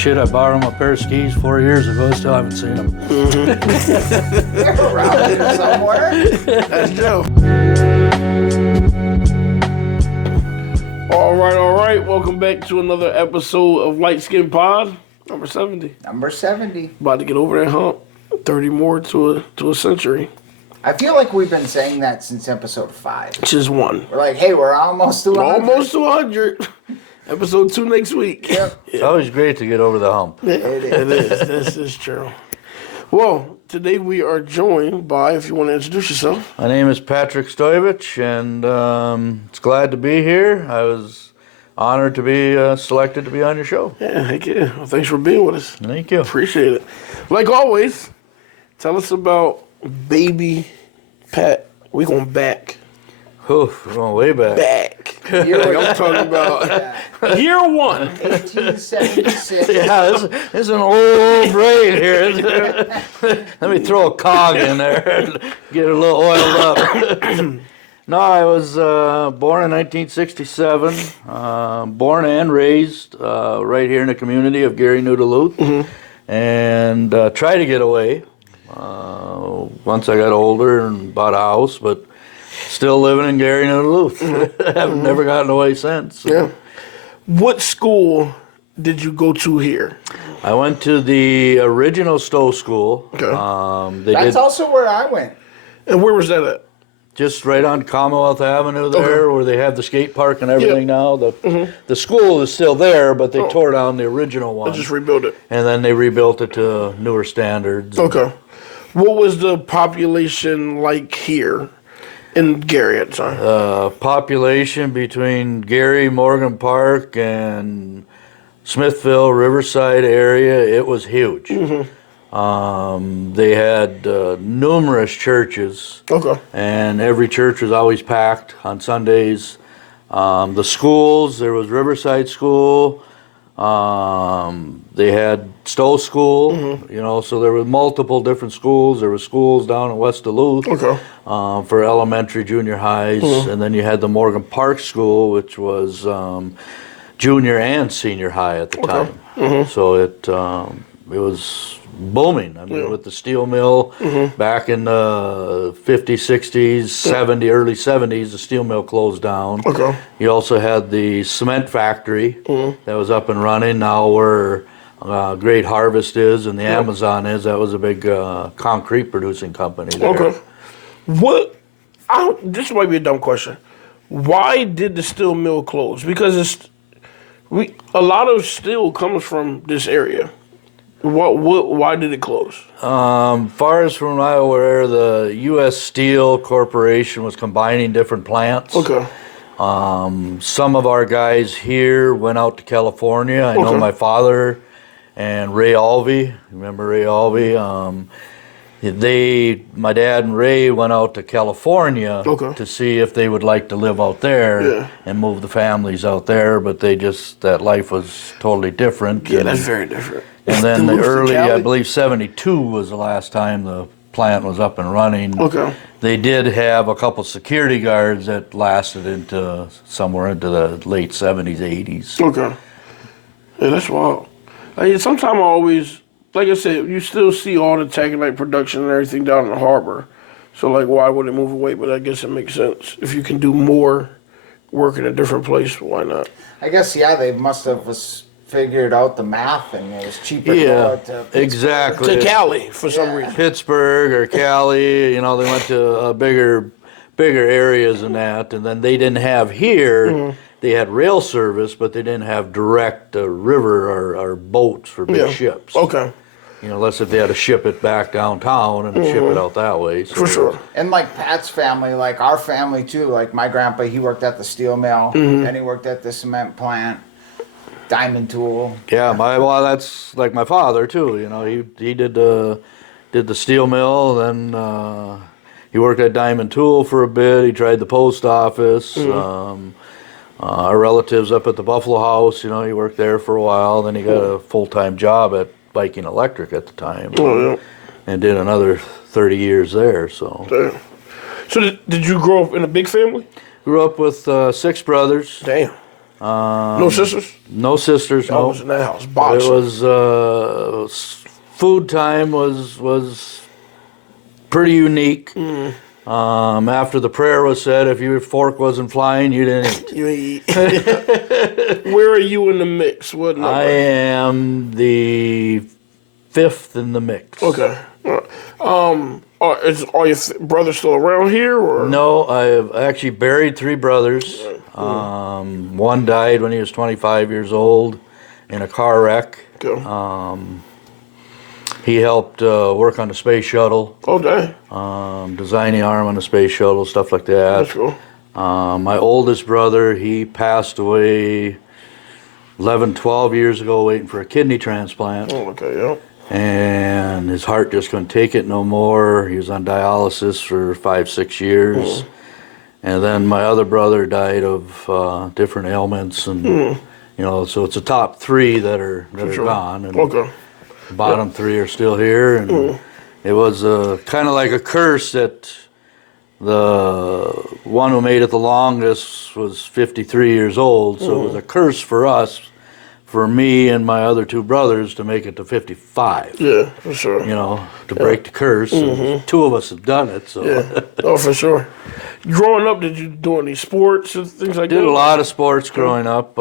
shit, I borrowed him a pair of skis 4 years ago. Still haven't seen them. They're around here somewhere. That's Joe. All right. Welcome back to another episode of Light Skin Pod, number 70. Number 70. About to get over that hump. 30 more to a century. I feel like we've been saying that since episode 5. Just one. We're like, hey, we're almost to 100. Almost to 100. Episode 2 next week. Yep. It's always great to get over the hump. It is. This is true. Well, today we are joined by, if you want to introduce yourself. My name is Patrick Stojevich, and it's glad to be here. I was honored to be selected to be on your show. Yeah, heck yeah. Well, thanks for being with us. Thank you. Appreciate it. Like always, tell us about baby Pat. We going back. Oof, we're going way back. Like I'm talking about year 1. 1876. Yeah, this is an old brain here. Let me throw a cog in there and get it a little oiled up. No, I was born in 1967, born and raised right here in the community of Gary, New Duluth, and tried to get away once I got older and bought a house, but still living in Gary, New Duluth. I've never gotten away since. Yeah. What school did you go to here? I went to the original Stowe School. Okay. That's also where I went. And where was that at? Just right on Commonwealth Avenue there, where they have the skate park and everything now. The school is still there, but they tore down the original one. I just rebuilt it. And then they rebuilt it to newer standards. Okay. What was the population like here in Gary at the time? Population between Gary, Morgan Park, and Smithville, Riverside area, it was huge. They had numerous churches. Okay. And every church was always packed on Sundays. The schools, there was Riverside School. They had Stowe School, so there were multiple different schools. There were schools down in West Duluth for elementary, junior highs. And then you had the Morgan Park School, which was junior and senior high at the time. So it was booming. I mean, with the steel mill back in the 50s, 60s, 70s, early 70s, the steel mill closed down. Okay. You also had the cement factory that was up and running. Now where Great Harvest is and the Amazon is, that was a big concrete producing company there. Okay. This might be a dumb question. Why did the steel mill close? Because a lot of steel comes from this area. Why did it close? Far as from my aware, the U.S. Steel Corporation was combining different plants. Okay. Some of our guys here went out to California. I know my father and Ray Alvey. Remember Ray Alvey? My dad and Ray went out to California to see if they would like to live out there and move the families out there, but that life was totally different. Yeah, that's very different. And then I believe 72 was the last time the plant was up and running. Okay. They did have a couple security guards that lasted into somewhere into the late 70s, 80s. Okay. Yeah, that's wild. Sometimes I always, like I said, you still see all the taconite production and everything down in the harbor. So, why would it move away? But I guess it makes sense. If you can do more work in a different place, why not? I guess, they must have figured out the math, and it was cheaper to go out to exactly. To Cali for some reason. Pittsburgh or Cali, they went to bigger areas than that, and then they didn't have here. They had rail service, but they didn't have direct river or boats for big ships. Okay. Unless if they had to ship it back downtown and ship it out that way. So for sure. And like Pat's family, like our family too, like my grandpa, he worked at the steel mill, and he worked at the cement plant. Diamond tool. Yeah, that's like my father too. He did the steel mill. Then he worked at Diamond Tool for a bit. He tried the post office. Our relatives up at the Buffalo House. He worked there for a while. Then he got a full-time job at Viking Electric at the time, and did another 30 years there. So. Damn. So did you grow up in a big family? Grew up with 6 brothers. Damn. No sisters? No sisters. I No. was in that house. It Boxing. was food time was pretty unique. After the prayer was said, if your fork wasn't flying, you didn't eat. You eat. Where are you in the mix? What number? I am the 5th in the mix. Okay. Are your brothers still around here, or No, I've actually buried 3 brothers. One died when he was 25 years old in a car wreck. Okay. He helped work on the space shuttle, Oh, dang. design the arm on the space shuttle, stuff like that. That's cool. My oldest brother, he passed away 11, 12 years ago waiting for a kidney transplant. Oh, okay, yeah. And his heart just couldn't take it no more. He was on dialysis for 5, 6 years. And then my other brother died of different ailments, and you know, so it's the top 3 that are Sure. gone, and Okay. the bottom 3 are still here. And it was kind of like a curse that the one who made it the longest was 53 years old. So it was a curse for us, for me and my other 2 brothers, to make it to 55. Yeah, for sure. You know, to break the curse. And 2 of us have done it. So Yeah. Oh, for sure. Growing up, did you do any sports and things like that? did a lot of sports growing up.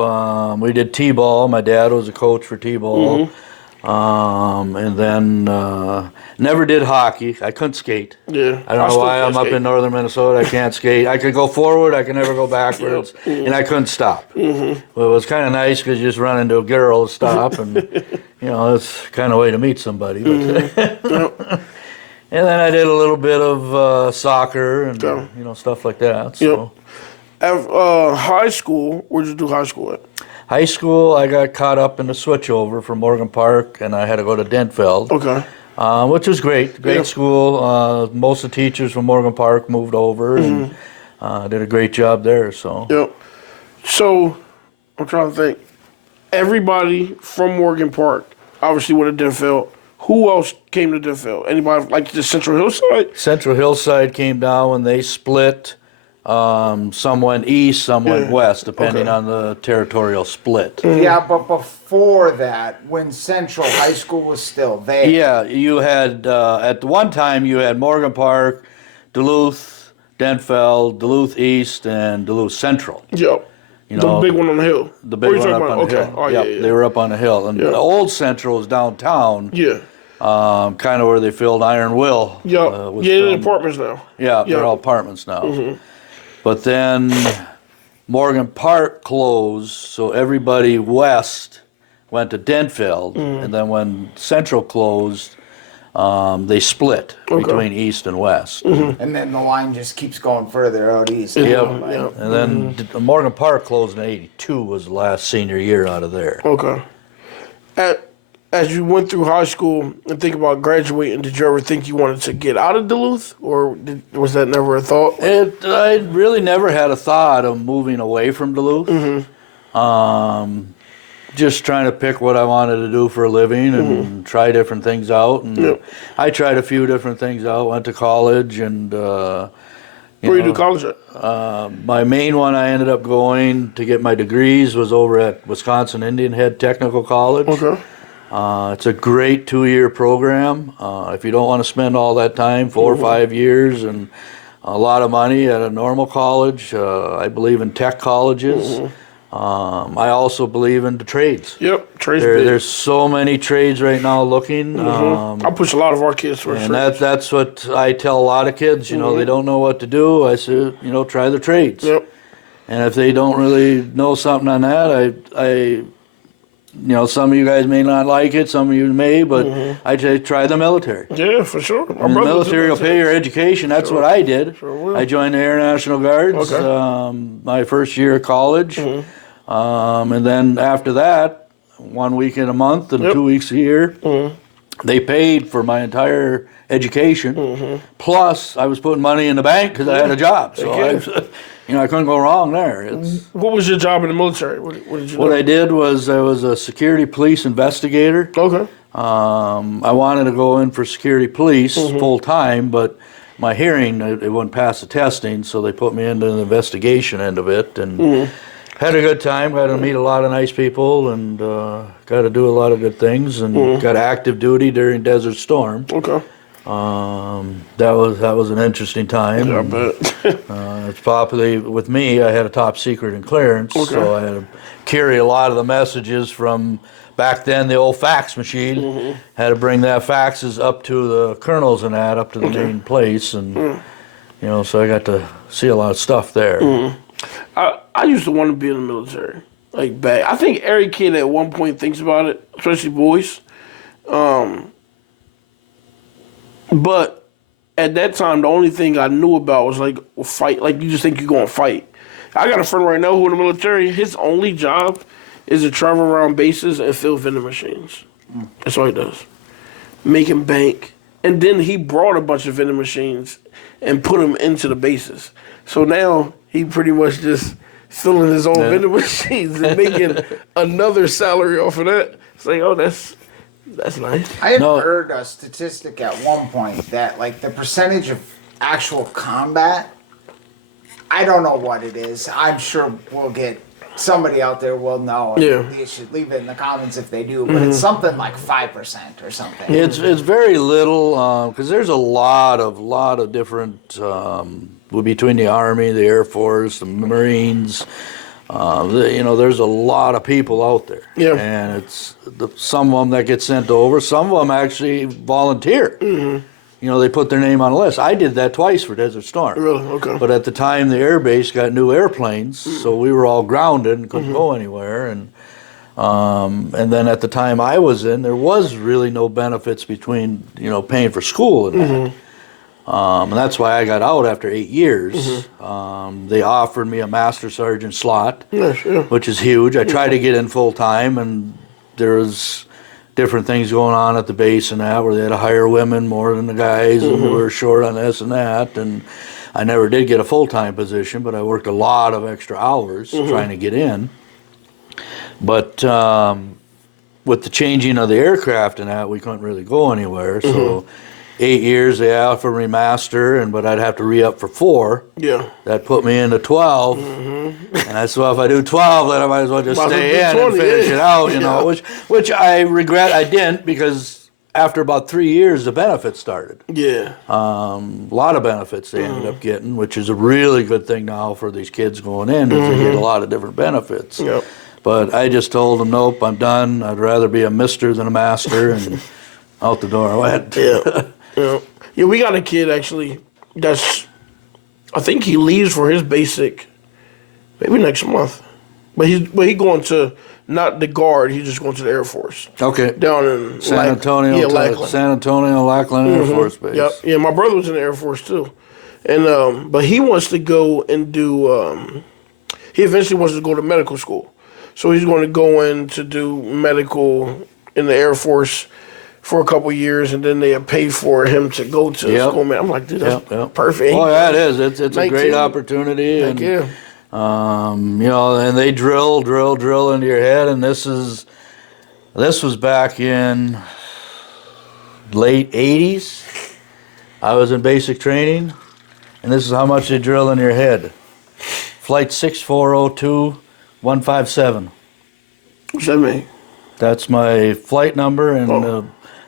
We did t-ball. My dad was a coach for t-ball. And then never did hockey. I couldn't skate. Yeah. I don't know still why can't I'm up skate. in northern Minnesota. I can't skate. I could go forward. I could never go backwards. And I couldn't stop. Well, it was kind of nice because you just run into a girl, stop, and you know, it's kind of a way to meet somebody. But and then I did a little bit of soccer and Okay. you know, stuff like that. So. At high school, where'd you do high school at? High school, I got caught up in the switchover from Morgan Park, and I had to go to Denfeld, Okay. which was great. Great Yeah. school. Most of the teachers from Morgan Park moved over and did a great job there. So Yep. So, I'm trying to think. Everybody from Morgan Park obviously went to Denfeld. Who else came to Denfeld? Anybody like the Central Hillside? Central Hillside came down when they split. Some went east, some went Yeah. west, depending Okay. on the territorial split. Yeah, but before that, when Central High School was still there. Yeah, you had at the one time you had Morgan Park, Duluth, Denfeld, Duluth East, and Duluth Central. Yep. You The know, big one on the hill. the What big are you one talking up about? on the Okay. hill. Oh, Yep, yeah, yeah. they were up on the hill, and Yeah. the old Central is downtown. Yeah. Kind of where they filled Iron Will. Yep. was Yeah, they're from. apartments now. Yeah, Yeah. they're all apartments now. But then Morgan Park closed, so everybody west went to Denfeld, and then when Central closed, they split Okay. between east and west. And then the line just keeps going further out east. Yep. Yep. And then Morgan Park closed in '82 was the last senior year out of there. Okay. As you went through high school and think about graduating, did you ever think you wanted to get out of Duluth, or was that never a thought? I really never had a thought of moving away from Duluth. Just trying to pick what I wanted to do for a living and try different things out. And Yep. I tried a few different things out. Went to college, and Where you do college at? my main one I ended up going to get my degrees was over at Wisconsin Indian Head Technical College. Okay. It's a great 2-year program. If you don't want to spend all that time, 4 or 5 years, and a lot of money at a normal college, I believe in tech colleges. I also believe in the trades. Yep. Trades big. There's so many trades right now looking. I push a lot of our kids towards And trades. that's what I tell a lot of kids, you know, they don't know what to do. I say, you know, try the trades. Yep. And if they don't really know something on that, you know, some of you guys may not like it, some of you may, but I say try the military. Yeah, for sure. My And the brother military will did pay your education. That's what I did. Sure will. I joined the Air National Guards Okay. my first year of college. And then after that, 1 week in a month and Yep. 2 weeks a year, they paid for my entire education. Plus, I was putting money in the bank because I had a job. So, you know, I couldn't go wrong there. What was your job in the military? What did you do? What I did was I was a Security Police Investigator. Okay. I wanted to go in for security police full time, but my hearing, it wouldn't pass the testing, so they put me into the investigation end of it. And Had a good time. Got to meet a lot of nice people, and got to do a lot of good things. And got active duty during Desert Storm. Okay. That was an interesting time. Yeah, I bet. It's probably with me. I had a top secret and clearance, so I had to carry a lot of the messages from back then, the old fax machine. Had to bring that faxes up to the colonels and that up to the main place, and you know, so I got to see a lot of stuff there. I used to want to be in the military. Like back, I think every kid at one point thinks about it, especially boys. But at that time, the only thing I knew about was like fight. Like you just think you're going to fight. I got a friend right now who in the military. His only job is to travel around bases and fill vending machines. That's all he does. Making bank. And then he brought a bunch of vending machines and put them into the bases. So now he pretty much just filling his own vending machines and making another salary off of that. It's like, oh, that's nice. I had heard a statistic at one point that like the percentage of actual combat, I don't know what it is. I'm sure we'll get somebody out there will know. And they should leave it in the comments if they do. But it's something like 5% or something. It's very little because there's a lot of different between the Army, the Air Force, the Marines. You know, there's a lot of people out there. Yeah. And it's some of them that get sent over. Some of them actually volunteer. You know, they put their name on a list. I did that twice for Desert Storm. Really? Okay. But at the time, the air base got new airplanes, so we were all grounded and couldn't go anywhere. And then at the time I was in, there was really no benefits between, you know, paying for school and that. And that's why I got out after 8 years. They offered me a master sergeant slot, which is huge. I tried to get in full time, and there was different things going on at the base and that, where they had to hire women more than the guys, and we were short on this and that. And I never did get a full-time position, but I worked a lot of extra hours trying to get in. But with the changing of the aircraft and that, we couldn't really go anywhere. So 8 years they offered me master, but I'd have to re-up for 4. Yeah. That put me into 12. And I said, well, if I do 12, then I might as well just stay in and finish it out, you know, which I regret I didn't, because after about 3 years, the benefits started. Yeah. A lot of benefits they ended up getting, which is a really good thing now for these kids going in, is they get a lot of different benefits. Yep. But I just told them, nope, I'm done. I'd rather be a mister than a master, and out the door I went. Yeah, we got a kid actually that's, I think he leaves for his basic maybe next month. But he going to, not the Guard, he's just going to the Air Force. Okay. Down in San Antonio, Lackland Air Force Base. Yep. Yeah, my brother was in the Air Force too. And but he wants to go and do he eventually wants to go to medical school. So he's going to go in to do medical in the Air Force for a couple years, and then they pay for him to go to school. Man, I'm like, dude, that's perfect. Oh, yeah, it is. It's a great opportunity. Thank you. You know, and they drill into your head, and this was back in late 80s. I was in basic training, and this is how much they drill in your head. Flight 6402157. What's that mean? That's my flight number and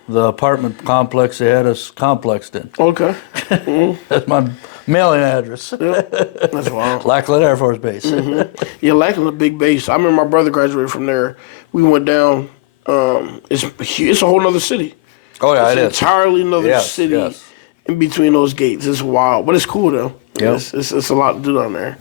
the apartment complex they had us complexed in. Okay. That's my mailing address. Yep. That's wild. Lackland Air Force Base. Yeah, Lackland's a big base. I remember my brother graduated from there. We went down. It's a whole other city. Oh, yeah, it's it is. Entirely another city in between those gates. It's wild, but it's cool though. Yep. It's a lot to do down there.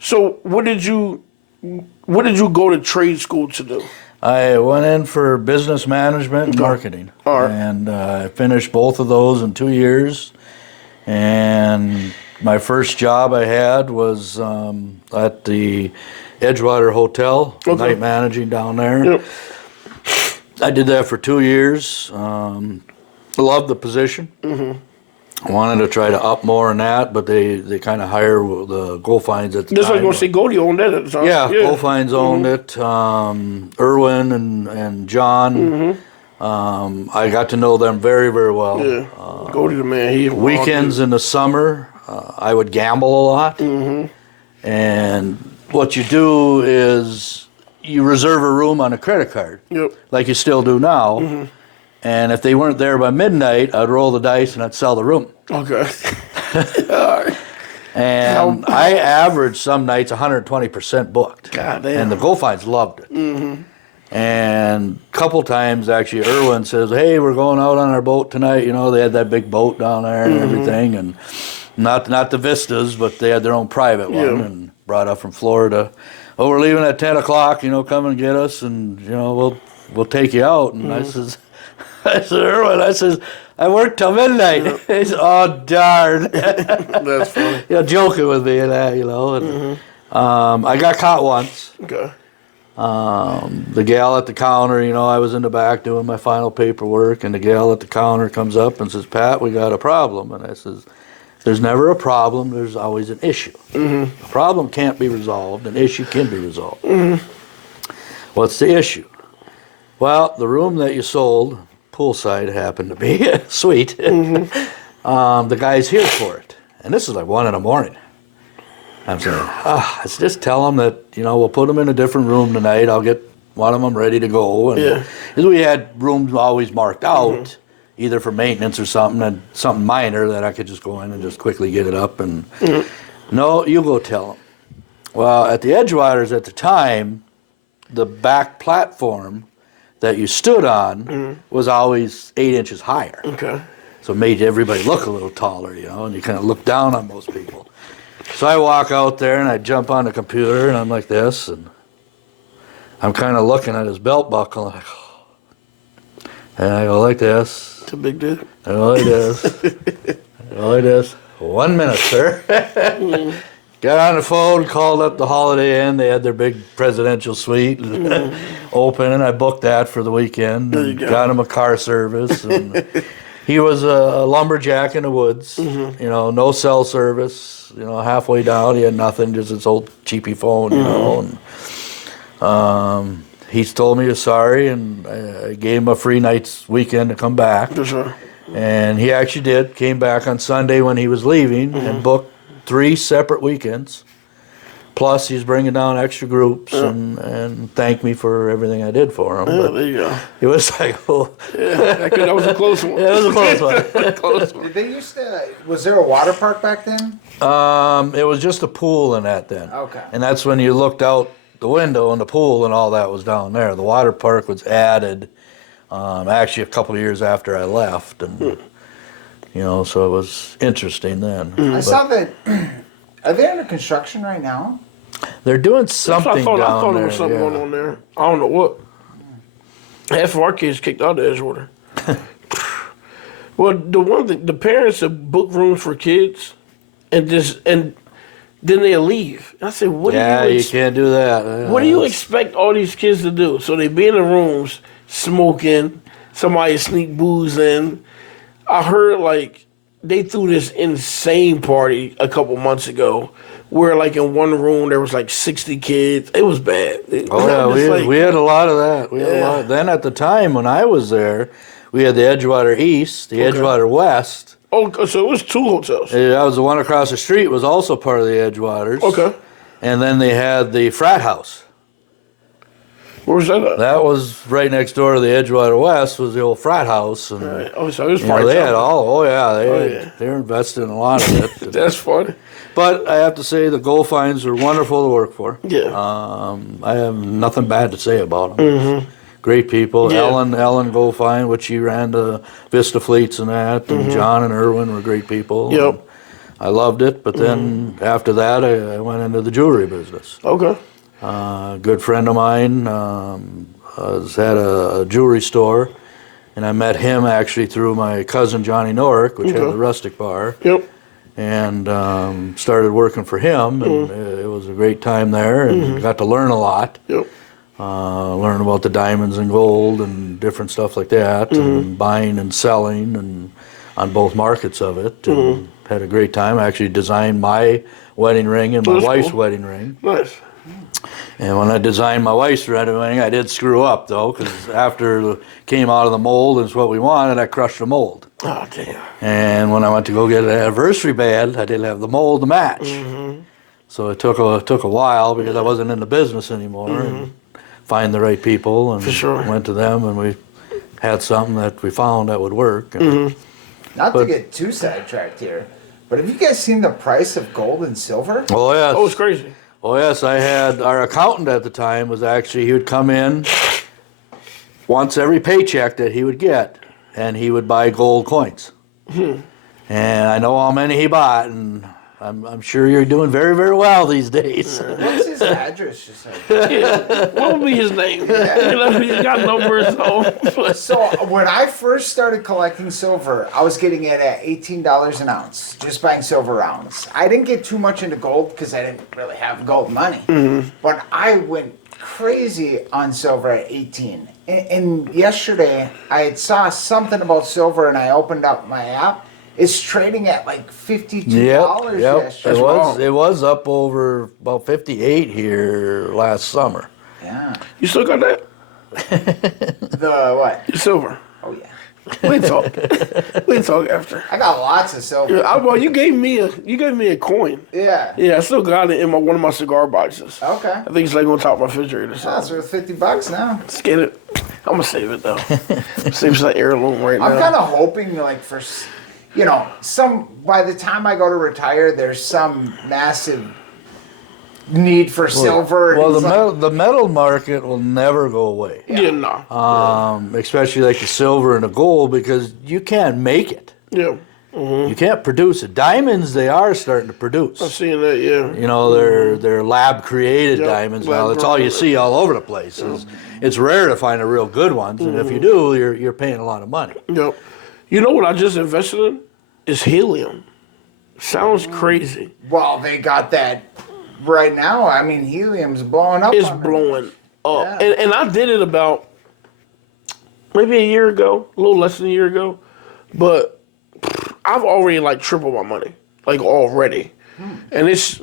So what did you go to trade school to do? I went in for business management and marketing. All right. And I finished both of those in 2 years. And my first job I had was at the Edgewater Hotel, night managing down there. Yep. I did that for 2 years. Loved the position. I wanted to try to up more in that, but they kind of hire the Goldfines at the That's time. what I was going to say. Goldie owned that at the time. Yeah, Goldfines owned it. Irwin and John. I got to know them very, very well. Yeah. Goldie the man. Weekends in the summer, I would gamble a lot. And what you do is you reserve a room on a credit card, Yep. like you still do now. And if they weren't there by midnight, I'd roll the dice and I'd sell the room. Okay. All right. And I averaged some nights 120% booked. God damn. And the Goldfines loved it. And a couple times, actually, Irwin says, hey, we're going out on our boat tonight. You know, they had that big boat down there and everything. And not the Vistas, but they had their own private one and brought up from Florida. Oh, we're leaving at 10 o'clock, you know, come and get us. And, you know, we'll take you out. And I said, Irwin, I work till midnight. He said, oh, darn. That's funny. You know, joking with me and that, you know. And, I got caught once. Okay. The gal at the counter, you know, I was in the back doing my final paperwork, and the gal at the counter comes up and says, Pat, we got a problem. And I says, there's never a problem, there's always an issue. A problem can't be resolved, an issue can be resolved. What's the issue? Well, the room that you sold, poolside, happened to be a suite. The guy's here for it. And this is like 1 a.m. I'm saying, let's just tell them that, you know, we'll put them in a different room tonight. I'll get one of them ready to go. And because we had rooms always marked out, either for maintenance or something, and something minor that I could just go in and just quickly get it up. And no, you go tell them. Well, at the Edgewaters at the time, the back platform that you stood on was always 8 inches higher. Okay. So it made everybody look a little taller, you know, and you kind of look down on most people. So I walk out there and I jump on the computer and I'm like this, and I'm kind of looking at his belt buckle, like, and I go like this. It's a big deal. I go like this. I go like this. 1 minute, sir. Got on the phone, called up the Holiday Inn. They had their big presidential suite open, and I booked that for the weekend. There you And go. got him a car service. And he was a lumberjack in the woods. You know, no cell service. You know, halfway down, he had nothing, just his old cheapy phone. You know, and he's told me he's sorry, and I gave him a free night's weekend to come back. For sure. And he actually did. Came back on Sunday when he was leaving and booked 3 separate weekends. Plus, he's bringing down extra groups and thanked me for everything I did for him. Yeah, But there you go. it was like, oh, That was a close one. yeah, it was a close one. Close one. Did they used to? Was there a water park back then? It was just a pool in that then. Okay. And that's when you looked out the window and the pool and all that was down there. The water park was added actually a couple of years after I left. And, you know, so it was interesting then. I saw that. Are they under construction right now? They're doing That's what something I thought down there there. was something yeah. going on there. I don't know what. Half of our kids kicked out of Edgewater. Well, the one thing, the parents have booked rooms for kids, and then they leave. I said, "What Yeah, do you? you can't do that. What do you expect all these kids to do?" So they be in the rooms smoking. Somebody sneak booze in. I heard like they threw this insane party a couple months ago, where like in one room there was like 60 kids. It was bad. Oh yeah, I'm just like, we had a lot of that. We had a Yeah. lot. Then at the time when I was there, we had the Edgewater East, the Edgewater West. Oh, so it was 2 hotels. That was the one across the street. Was also part of the Edgewaters. Okay. And then they had the frat house. Where was that at? That was right next door to the Edgewater West. Was the old frat house, and Right. Oh, so it was you know, part they had time. all. Oh yeah, yeah. they were invested in a lot of it. That's funny. But I have to say the Goldfines were wonderful to work for. Yeah. I have nothing bad to say about them. Great people. Yeah. Ellen Goldfine, which she ran the Vista Fleets and that, and John and Irwin were great people. Yep. And I loved it, but then after that, I went into the jewelry business. Okay. A good friend of mine had a jewelry store, and I met him actually through my cousin Johnny Norick, which had Okay. the Rustic Bar. Yep. And started working for him, and it was a great time there, and got to learn a lot. Yep. Learn about the diamonds and gold and different stuff like that, and buying and selling, and on both markets of it. And had a great time. I actually designed my wedding ring and my That's wife's cool. wedding ring. Nice. And when I designed my wife's wedding ring, I did screw up though, because after it came out of the mold and it's what we wanted, I crushed the mold. Oh, damn. And when I went to go get an anniversary band, I didn't have the mold to match. So it took a while because I wasn't in the business anymore, and find the right people, and For sure. went to them, and we had something that we found that would work. And Not to get too sidetracked here, but have you guys seen the price of gold and silver? Oh yes, Oh, it's crazy. oh yes. I had our accountant at the time was actually he would come in once every paycheck that he would get, and he would buy gold coins. And I know how many he bought, and I'm sure you're doing very, very well these days. What's his address? Just like, What would be his name? You know, he got numbers. so when I first started collecting silver, I was getting it at $18 an ounce, just buying silver rounds. I didn't get too much into gold because I didn't really have gold money. But I went crazy on silver at 18. And yesterday, I saw something about silver, and I opened up my app. It's trading at like $52 yesterday. It was up over about 58 here last summer. Yeah. You still got that? The what? Silver. Oh yeah. We talk. We talk after. I got lots of silver. Well, you gave me a coin. Yeah. Yeah, I still got it in one of my cigar boxes. Okay. I think it's like on top of my refrigerator. So That's worth $50 now. let's get it. I'm gonna save it though. Saves that heirloom right I'm now. kind of hoping like for, you know, by the time I go to retire, there's some massive need for silver. Well, It's the metal market will never go away. Yeah, no. Especially like the silver and the gold, because you can't make it. Yeah. You can't produce it. Diamonds, they are starting to I'm produce. seeing that. Yeah. You know, they're lab created Yep, diamonds lab now. That's all you grown. see all over the place. It's rare to find a real good ones, and if you do, you're paying a lot of money. Yep. You know what I just invested in? Is helium. Sounds crazy. well, they got that right now. I mean, helium's blowing up. It's on them. blowing up. Yeah. And I did it about maybe a year ago, a little less than a year ago. But I've already like tripled my money. Like already. And it's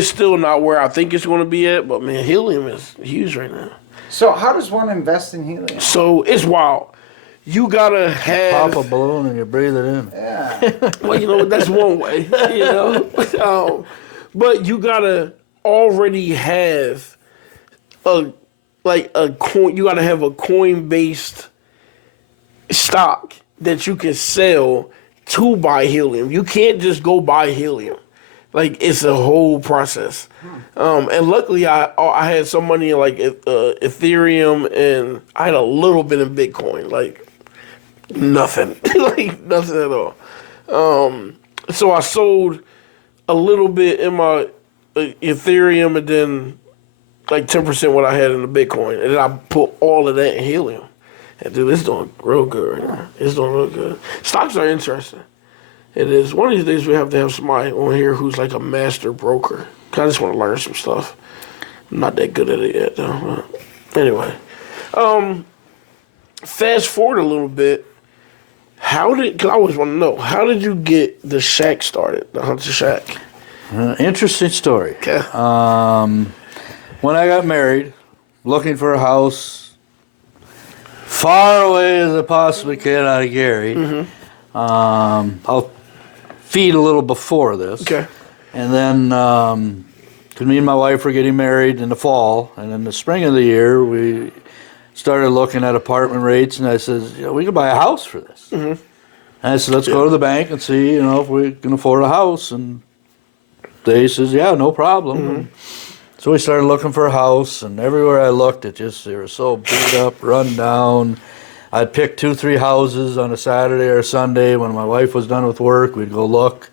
still not where I think it's gonna be at, but man, helium is huge right now. So how does one invest in helium? So it's wild. You gotta have Pop a balloon and you breathe it in. Yeah. well, you know, that's one way, you know. But you gotta already have a coin. You gotta have a coin-based stock that you can sell to buy helium. You can't just go buy helium. Like it's a whole process. And luckily, I had some money in like Ethereum, and I had a little bit in Bitcoin. Like nothing, like nothing at all. So I sold a little bit in my Ethereum, and then like 10% what I had in the Bitcoin, and then I put all of that in helium. And dude, it's doing real good right now. It's doing real good. Stocks are interesting. It is. One of these days we have to have somebody on here who's like a master broker. 'Cause I just want to learn some stuff. I'm not that good at it yet though. But anyway, fast forward a little bit. Cause I always want to know, how did you get the shack started, the Hunter Shack? Interesting story. Okay. When I got married, looking for a house far away as I possibly can out of Gary. I'll feed a little before this. Okay. And then, because me and my wife were getting married in the fall, and in the spring of the year, we started looking at apartment rates, and I said, you know, we could buy a house for this. And I said, let's go to the bank and see, you know, if we can afford a house. And they says, yeah, no problem. So we started looking for a house, and everywhere I looked, they were so beat up, run down. I'd pick 2-3 houses on a Saturday or a Sunday when my wife was done with work. We'd go look,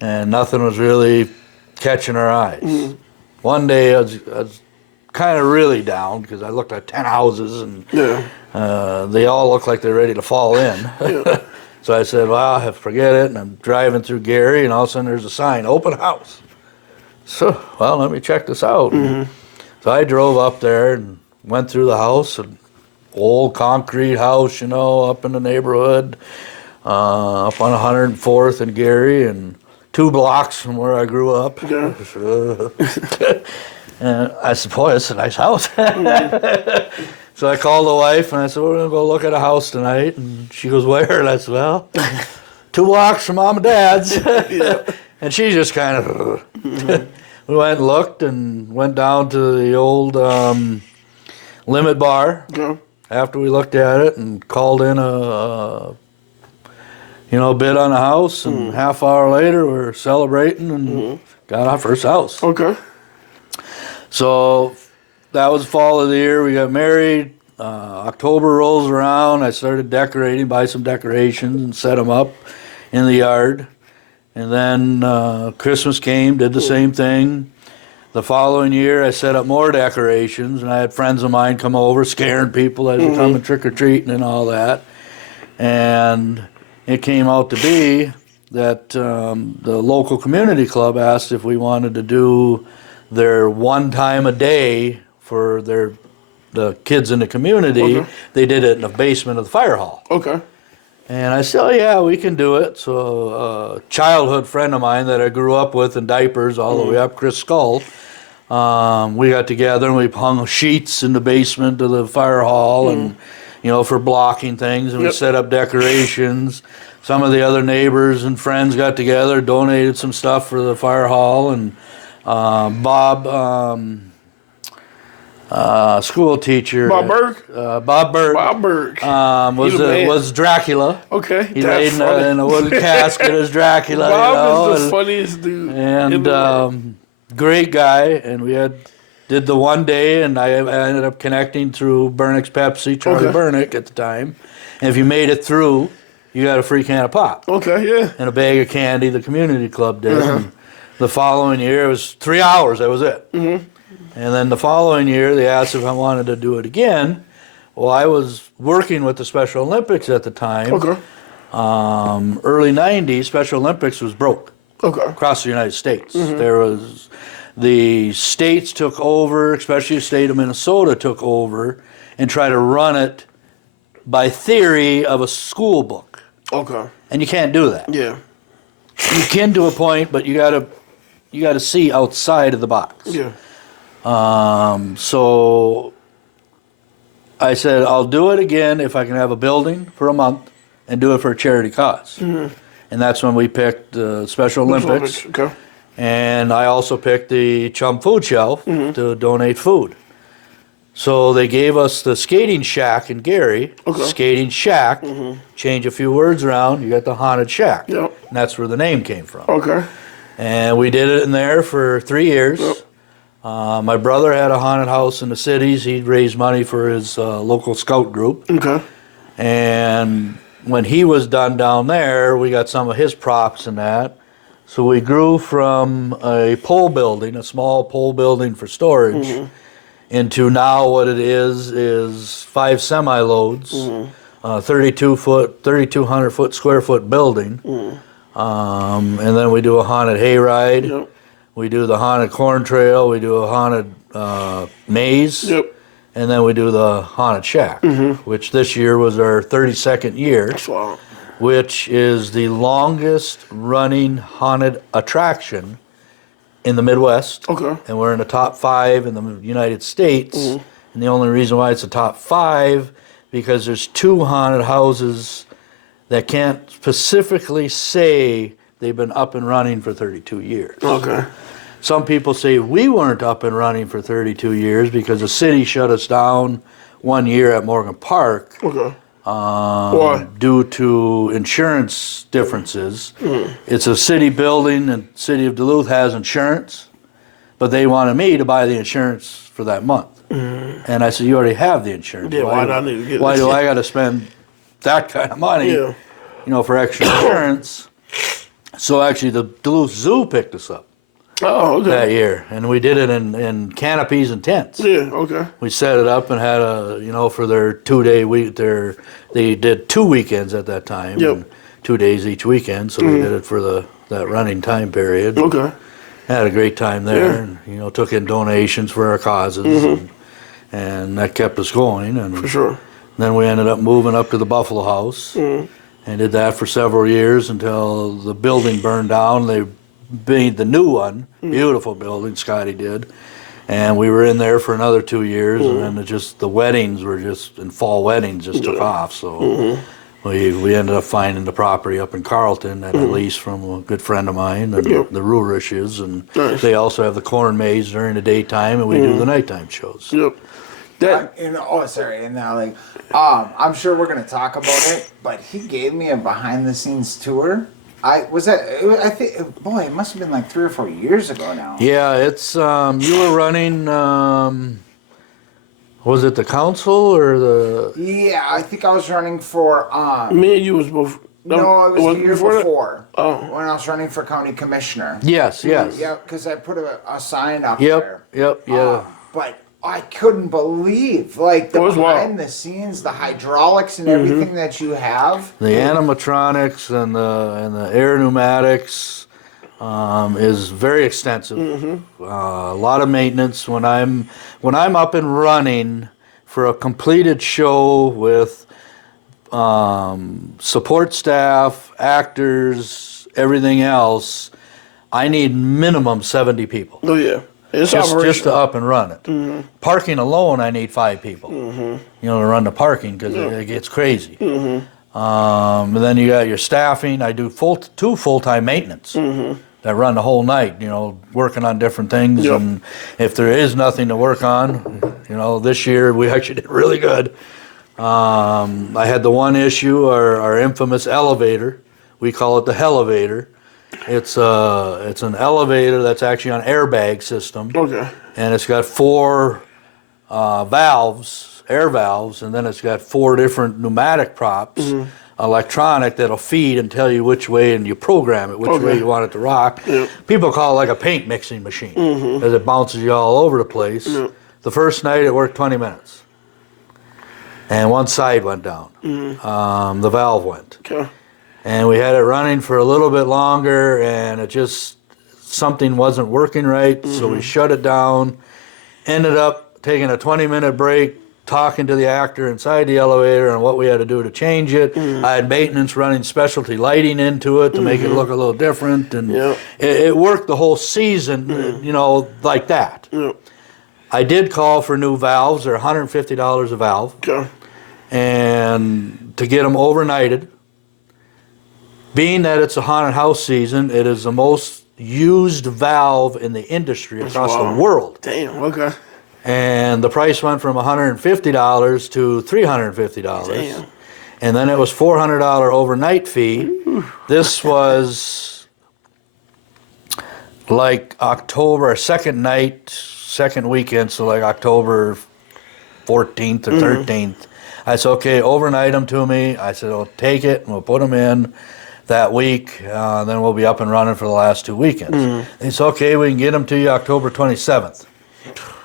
and nothing was really catching our eyes. One day I was kind of really down because I looked at 10 houses, and they all looked like they're ready to fall in. So I said, well, forget it. And I'm driving through Gary, and all of a sudden there's a sign, open house. So, well, let me check this out. So I drove up there and went through the house, and old concrete house, you know, up in the neighborhood, up on 104th in Gary, and 2 blocks from where I grew up. And I said, boy, it's a nice house. So I called the wife, and I said, we're going to go look at a house tonight. And she goes, where? And I said, well, 2 blocks from Mom and Dad's. And she just kind of, we went and looked and went down to the old limit bar Okay. after we looked at it and called in a bid on the house. And half hour later, we were celebrating and got our first house. Okay. So that was fall of the year. We got married. October rolls around. I started decorating, buy some decorations and set them up in the yard. And then Christmas came, did the same thing. The following year, I set up more decorations, and I had friends of mine come over, scaring people as they come and trick-or-treating and all that. And it came out to be that the local community club asked if we wanted to do their one time a day for the kids in the community. Okay. They did it in the basement of the fire hall. Okay. And I said, oh, yeah, we can do it. So a childhood friend of mine that I grew up with in diapers all the way up, Chris Skull, we got together and we hung sheets in the basement of the fire hall and, for blocking things. And we set up decorations. Some of the other neighbors and friends got together, donated some stuff for the fire hall. And Bob, school teacher. Bob Burke? Bob Burke. Bob Burke. Was Dracula. Okay. He laid in a wooden casket as Dracula. Bob is the funniest dude. And great guy. And we did the one day, and I ended up connecting through Bernick's Pepsi, Charlie Bernick at the time. And if you made it through, you got a free can of pop. Okay, yeah. And a bag of candy the community club did. And the following year, it was 3 hours. That was it. And then the following year, they asked if I wanted to do it again. Well, I was working with the Special Olympics at the time. Okay. Early 90s, Special Olympics was broke Okay. across the United States. The states took over, especially the state of Minnesota took over, and tried to run it by theory of a school book. Okay. And you can't do that. Yeah. You can to a point, but you gotta see outside of the box. Yeah. So I said, I'll do it again if I can have a building for a month and do it for a charity cause. And that's when we picked the Special Olympics. Okay. And I also picked the Chum Food Shelf to donate food. So they gave us the skating shack in Gary. Okay. Skating shack, change a few words around, you got the haunted shack. Yep. And that's where the name came from. Okay. And we did it in there for 3 years. Yep. My brother had a haunted house in the cities. He'd raise money for his local scout group. Okay. And when he was done down there, we got some of his props and that. So we grew from a pole building, a small pole building for storage, into now what it is 5 semi-loads, 3,200 square foot building. And then we do a haunted hayride. Yep. We do the haunted corn trail. We do a haunted maze. Yep. And then we do the haunted shack, which this year was our 32nd year, Wow. which is the longest running haunted attraction in the Midwest. Okay. And we're in the top 5 in the United States. And the only reason why it's the top 5, because there's 2 haunted houses that can't specifically say they've been up and running for 32 years. Okay. Some people say we weren't up and running for 32 years because the city shut us down one year at Morgan Park Okay. Why? due to insurance differences. It's a city building, and city of Duluth has insurance, but they wanted me to buy the insurance for that month. And I said, you already have the insurance. Yeah, why do I need to get Why it? do I got to spend that kind of money, Yeah. for extra insurance? So actually, the Duluth Zoo picked us up Oh, okay. that year, and we did it in canopies and tents. Yeah, okay. We set it up and had for their 2-day week. They did 2 weekends at that time, Yep. and 2 days each weekend. So we did it for that running time period. Okay. Had a great time there, Yeah. and took in donations for our causes, and that kept us going. And For sure. then we ended up moving up to the Buffalo House, and did that for several years until the building burned down. They made the new one, beautiful building, Scotty did, and we were in there for another 2 years, and then the weddings were and fall weddings just took off. So we ended up finding the property up in Carlton at a lease from a good friend of mine, and Yep. the Rurishes, and Nice. they also have the corn maze during the daytime, and we do the nighttime shows. Yep. That Sorry, and now I'm sure we're gonna talk about it, but he gave me a behind the scenes tour. I think, boy, it must have been like 3 or 4 years ago now. Yeah, it's you were running. Was it the council or the? Yeah, I think I was running for me and you was both. no, it was the year that? before. Oh. When I was running for county commissioner. Yes, yes. Yeah, because I put a sign up Yep, there. yep, yeah. But I couldn't believe like the It was wild. behind the scenes, the hydraulics and everything that you have. The animatronics and the air pneumatics is very extensive. A lot of maintenance. When I'm up and running for a completed show with support staff, actors, everything else, I need minimum 70 people. Oh yeah. It's Just to operational. up and run it. Parking alone, I need 5 people. You know, to run the parking because it gets crazy. And then you got your staffing. I do 2 full-time maintenance that run the whole night. You know, working on different things. Yep. And if there is nothing to work on, you know, this year we actually did really good. I had the one issue, our infamous elevator. We call it the Hellevator. It's an elevator that's actually an airbag system, Okay. and it's got 4 valves, air valves, and then it's got 4 different pneumatic props, electronic that'll feed and tell you which way, and you program it which way you want it to rock. Yep. People call it like a paint mixing machine because it bounces you all over the place. The first night it worked 20 minutes, and one side went down. The valve went. Okay. And we had it running for a little bit longer, and something wasn't working right, so we shut it down. Ended up taking a 20-minute break, talking to the actor inside the elevator and what we had to do to change it. I had maintenance running specialty lighting into it to make it look a little different, and Yep. it worked the whole season, you know, like that. Yep. I did call for new valves. They're $150 a valve, Okay. and to get them overnighted. Being that it's a haunted house season, it is the most used valve in the industry across wild. the world. Damn. Okay. And the price went from $150 to $350. Damn. And then it was $400 overnight fee. This was like October, second night, second weekend, so like October 14th or 13th. I said, okay, overnight them to me. I said, I'll take it and we'll put them in that week. Then we'll be up and running for the last 2 weekends. It's okay, we can get them to you October 27th.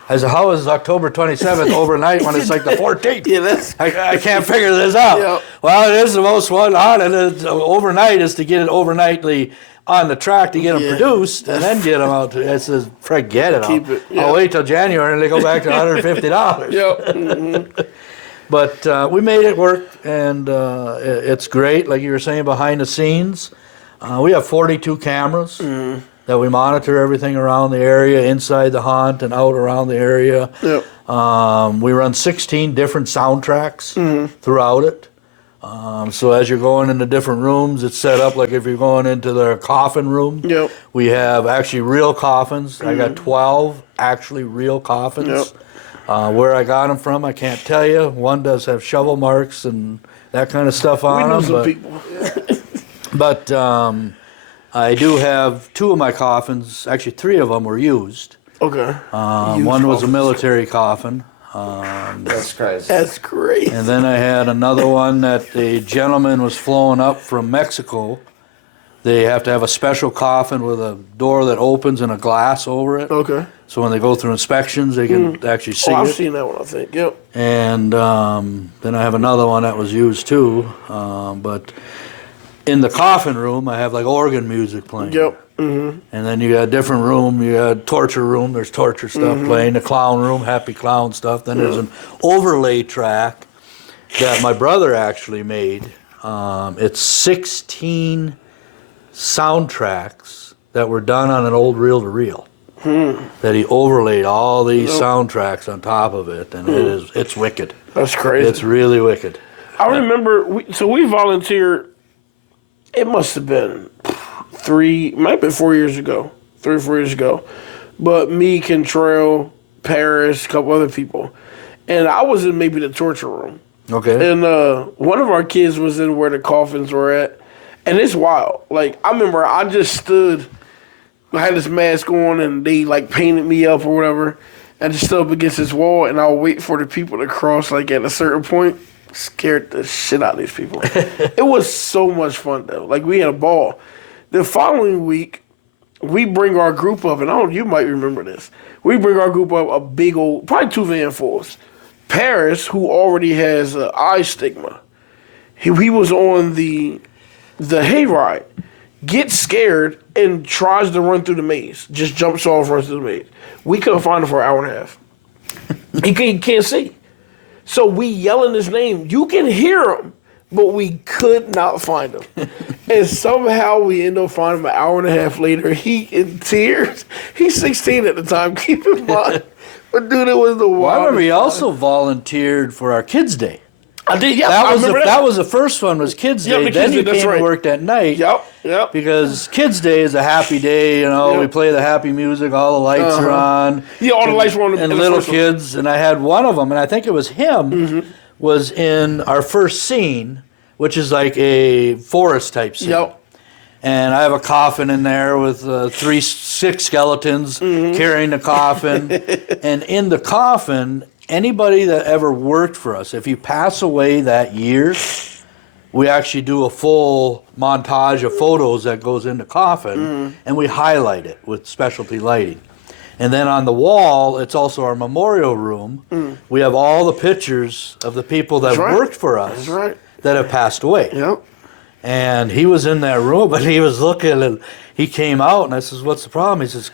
I said, how is October 27th overnight when it's like the 14th? Yeah, that's. I can't figure this out. Yep. Well, it is the most fun on it. Overnight is to get it overnightly on the track to get them Yeah. produced and then get them out. It says, forget it. Keep it, yeah. I'll wait till January and they go back to $150. Yep. But we made it work, and it's great. Like you were saying, behind the scenes, we have 42 cameras that we monitor everything around the area, inside the haunt and out around the area. Yep. We run 16 different soundtracks throughout it. So as you're going into different rooms, it's set up like if you're going into the coffin room. Yep. We have actually real coffins. I got 12 actually real coffins. Yep. Where I got them from, I can't tell you. One does have shovel marks and that kind of stuff on We know them. some people. But I do have 2 of my coffins. Actually, 3 of them were used. Okay. One was a military coffin. That's crazy. That's great. And then I had another one that the gentleman was flown up from Mexico. They have to have a special coffin with a door that opens and a glass over it. Okay. So when they go through inspections, they can actually see Oh, I've it. seen that one. I think. Yep. And then I have another one that was used too. But in the coffin room, I have like organ music playing. Yep. And then you got a different room. You got torture room. There's torture stuff playing. The clown room, happy clown stuff. Then there's an overlay track that my brother actually made. It's 16 soundtracks that were done on an old reel-to-reel. That he overlaid all these soundtracks on top of it, and it's wicked. That's crazy. It's really wicked. I remember, we volunteered, it must have been 4 years ago, 3 or 4 years ago. But me, Cantrell, Paris, a couple other people. And I was in maybe the torture room. Okay. And one of our kids was in where the coffins were at. And it's wild. Like, I remember I just stood, I had this mask on, and they, like, painted me up or whatever. I just stood up against this wall, and I'll wait for the people to cross, like, at a certain point. Scared the shit out of these people. It was so much fun, though. Like, we had a ball. The following week, we bring our group up, and you might remember this. We bring our group up a big old, probably 2 van fulls. Paris, who already has an eye stigma, he was on the hayride, gets scared and tries to run through the maze. Just jumps off, runs through the maze. We couldn't find him for an hour and a half. He can't see. So we yelling his name. You can hear him, but we could not find him. And somehow we end up finding him an hour and a half later. He in tears. He's 16 at the time, keep in mind. But dude, it was the wildest. Well, I remember he time. also volunteered for our Kids Day. I did, yeah. That was the first one, was Kids Day. the Then Kids you Day, that's came right. and worked at night. Yep. Because Kids Day is a happy day, you know. Yep. We play the happy music, all the lights are on. Yeah, all the lights were on and in the little first one. kids. And I had one of them, and I think it was him, Mm-hmm. was in our first scene, which is like a forest type scene. Yep. And I have a coffin in there with 6 skeletons carrying the coffin. And in the coffin, anybody that ever worked for us, if you pass away that year, we actually do a full montage of photos that goes in the coffin, and we highlight it with specialty lighting. And then on the wall, it's also our memorial room. We have all the pictures of the people that worked for us that have passed away. Yep. And he was in that room, but he was looking, and he came out, and I says, "What's the problem?" He says,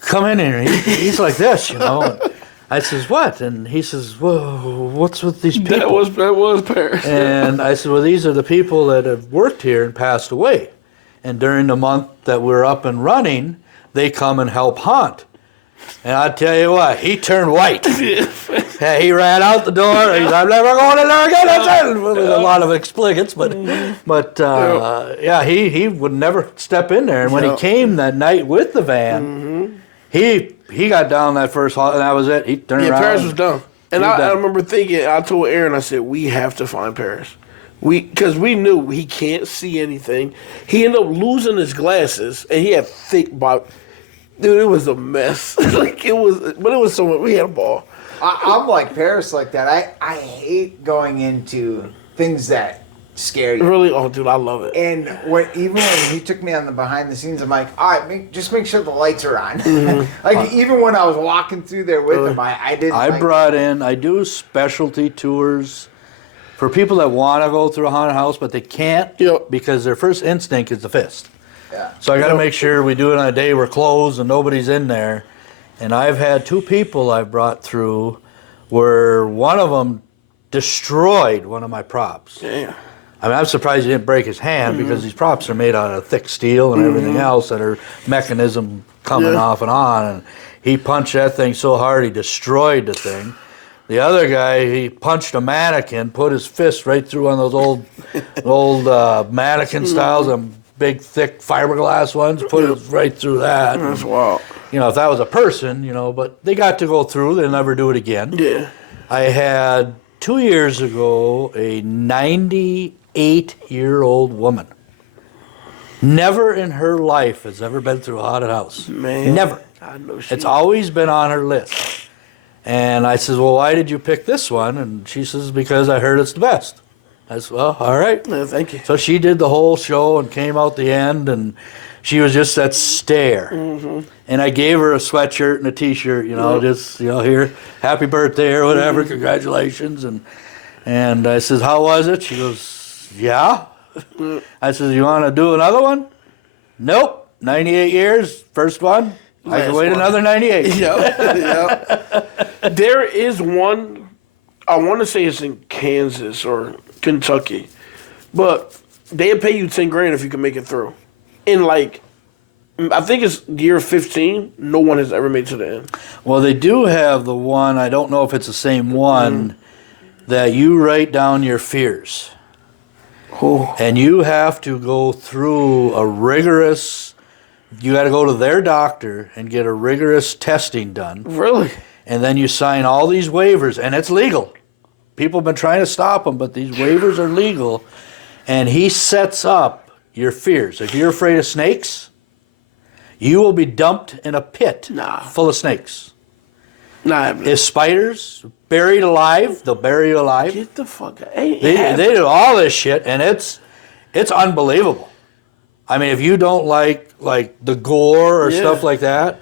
"Come in here." He's like this, you know. And I says, "What?" And he says, "Whoa, what's with these people?" That was Paris. And I said, "Well, these are the people that have worked here and passed away. And during the month that we're up and running, they come and help hunt." And I tell you what, he turned white. Yeah, he ran out the door. He's, "I'm never going in there again." That's it. Well, there's a lot of explicits, but yeah, he would never step in there. And when he came that night with the van, he got down that first hall, and that was it. He turned around. Yeah, Paris was done. And He was I done. remember thinking, I told Aaron, I said, we have to find Paris. Because we knew he can't see anything. He ended up losing his glasses, and he had thick dude, it was a mess. But it was so much. We had a ball. I'm like Paris like that. I hate going into things that scare you. Really? Oh, dude, I love it. And even when he took me on the behind the scenes, I'm like, all right, just make sure the lights are on. Like even when I was walking through there with him, I didn't. I do specialty tours for people that want to go through a haunted house, but they can't because their first instinct is the fist. Yeah. So I got to make sure we do it on a day we're closed and nobody's in there. And I've had 2 people I've brought through where one of them destroyed one of my props. Yeah. I mean, I'm surprised he didn't break his hand because these props are made out of thick steel and everything else that are mechanism coming off and on. And he punched that thing so hard he destroyed the thing. The other guy, he punched a mannequin, put his fist right through one of those old mannequin styles, big, thick fiberglass ones, put it right through that. That's wild. You know, if that was a person, you know, but they got to go through, they'll never do it again. Yeah. I had 2 years ago a 98-year-old woman. Never in her life has ever been through a haunted house. Man. Never. I know It's always been on her list. And I says, "Well, why did you pick this one?" And she says, "Because I heard it's the best." I said, "Well, all right." Yeah, thank you. So she did the whole show and came out the end, and she was just that stare. And I gave her a sweatshirt and a T-shirt, you know, just, you know, here, happy birthday or whatever, congratulations. And I says, "How was it?" She goes, "Yeah." I says, "You want to do another one?" "Nope, 98 years, first one. I can wait another 98. Yeah. There is one, I want to say it's in Kansas or Kentucky, but they'll pay you $10,000 if you can make it through. In like, I think it's year 15, no one has ever made it to the end. Well, they do have the one, I don't know if it's the same one, that you write down your fears. Oh, And you have to go through a rigorous, you got to go to their doctor and get a rigorous testing done. really? And then you sign all these waivers, and it's legal. People have been trying to stop them, but these waivers are legal. And he sets up your fears. If you're afraid of snakes, you will be dumped in a pit full of snakes. Nah, If spiders buried alive, they'll bury you alive. get the fuck out. Ain't They happening. do all this shit, and it's unbelievable. I mean, if you don't like the gore or Yeah. stuff like that,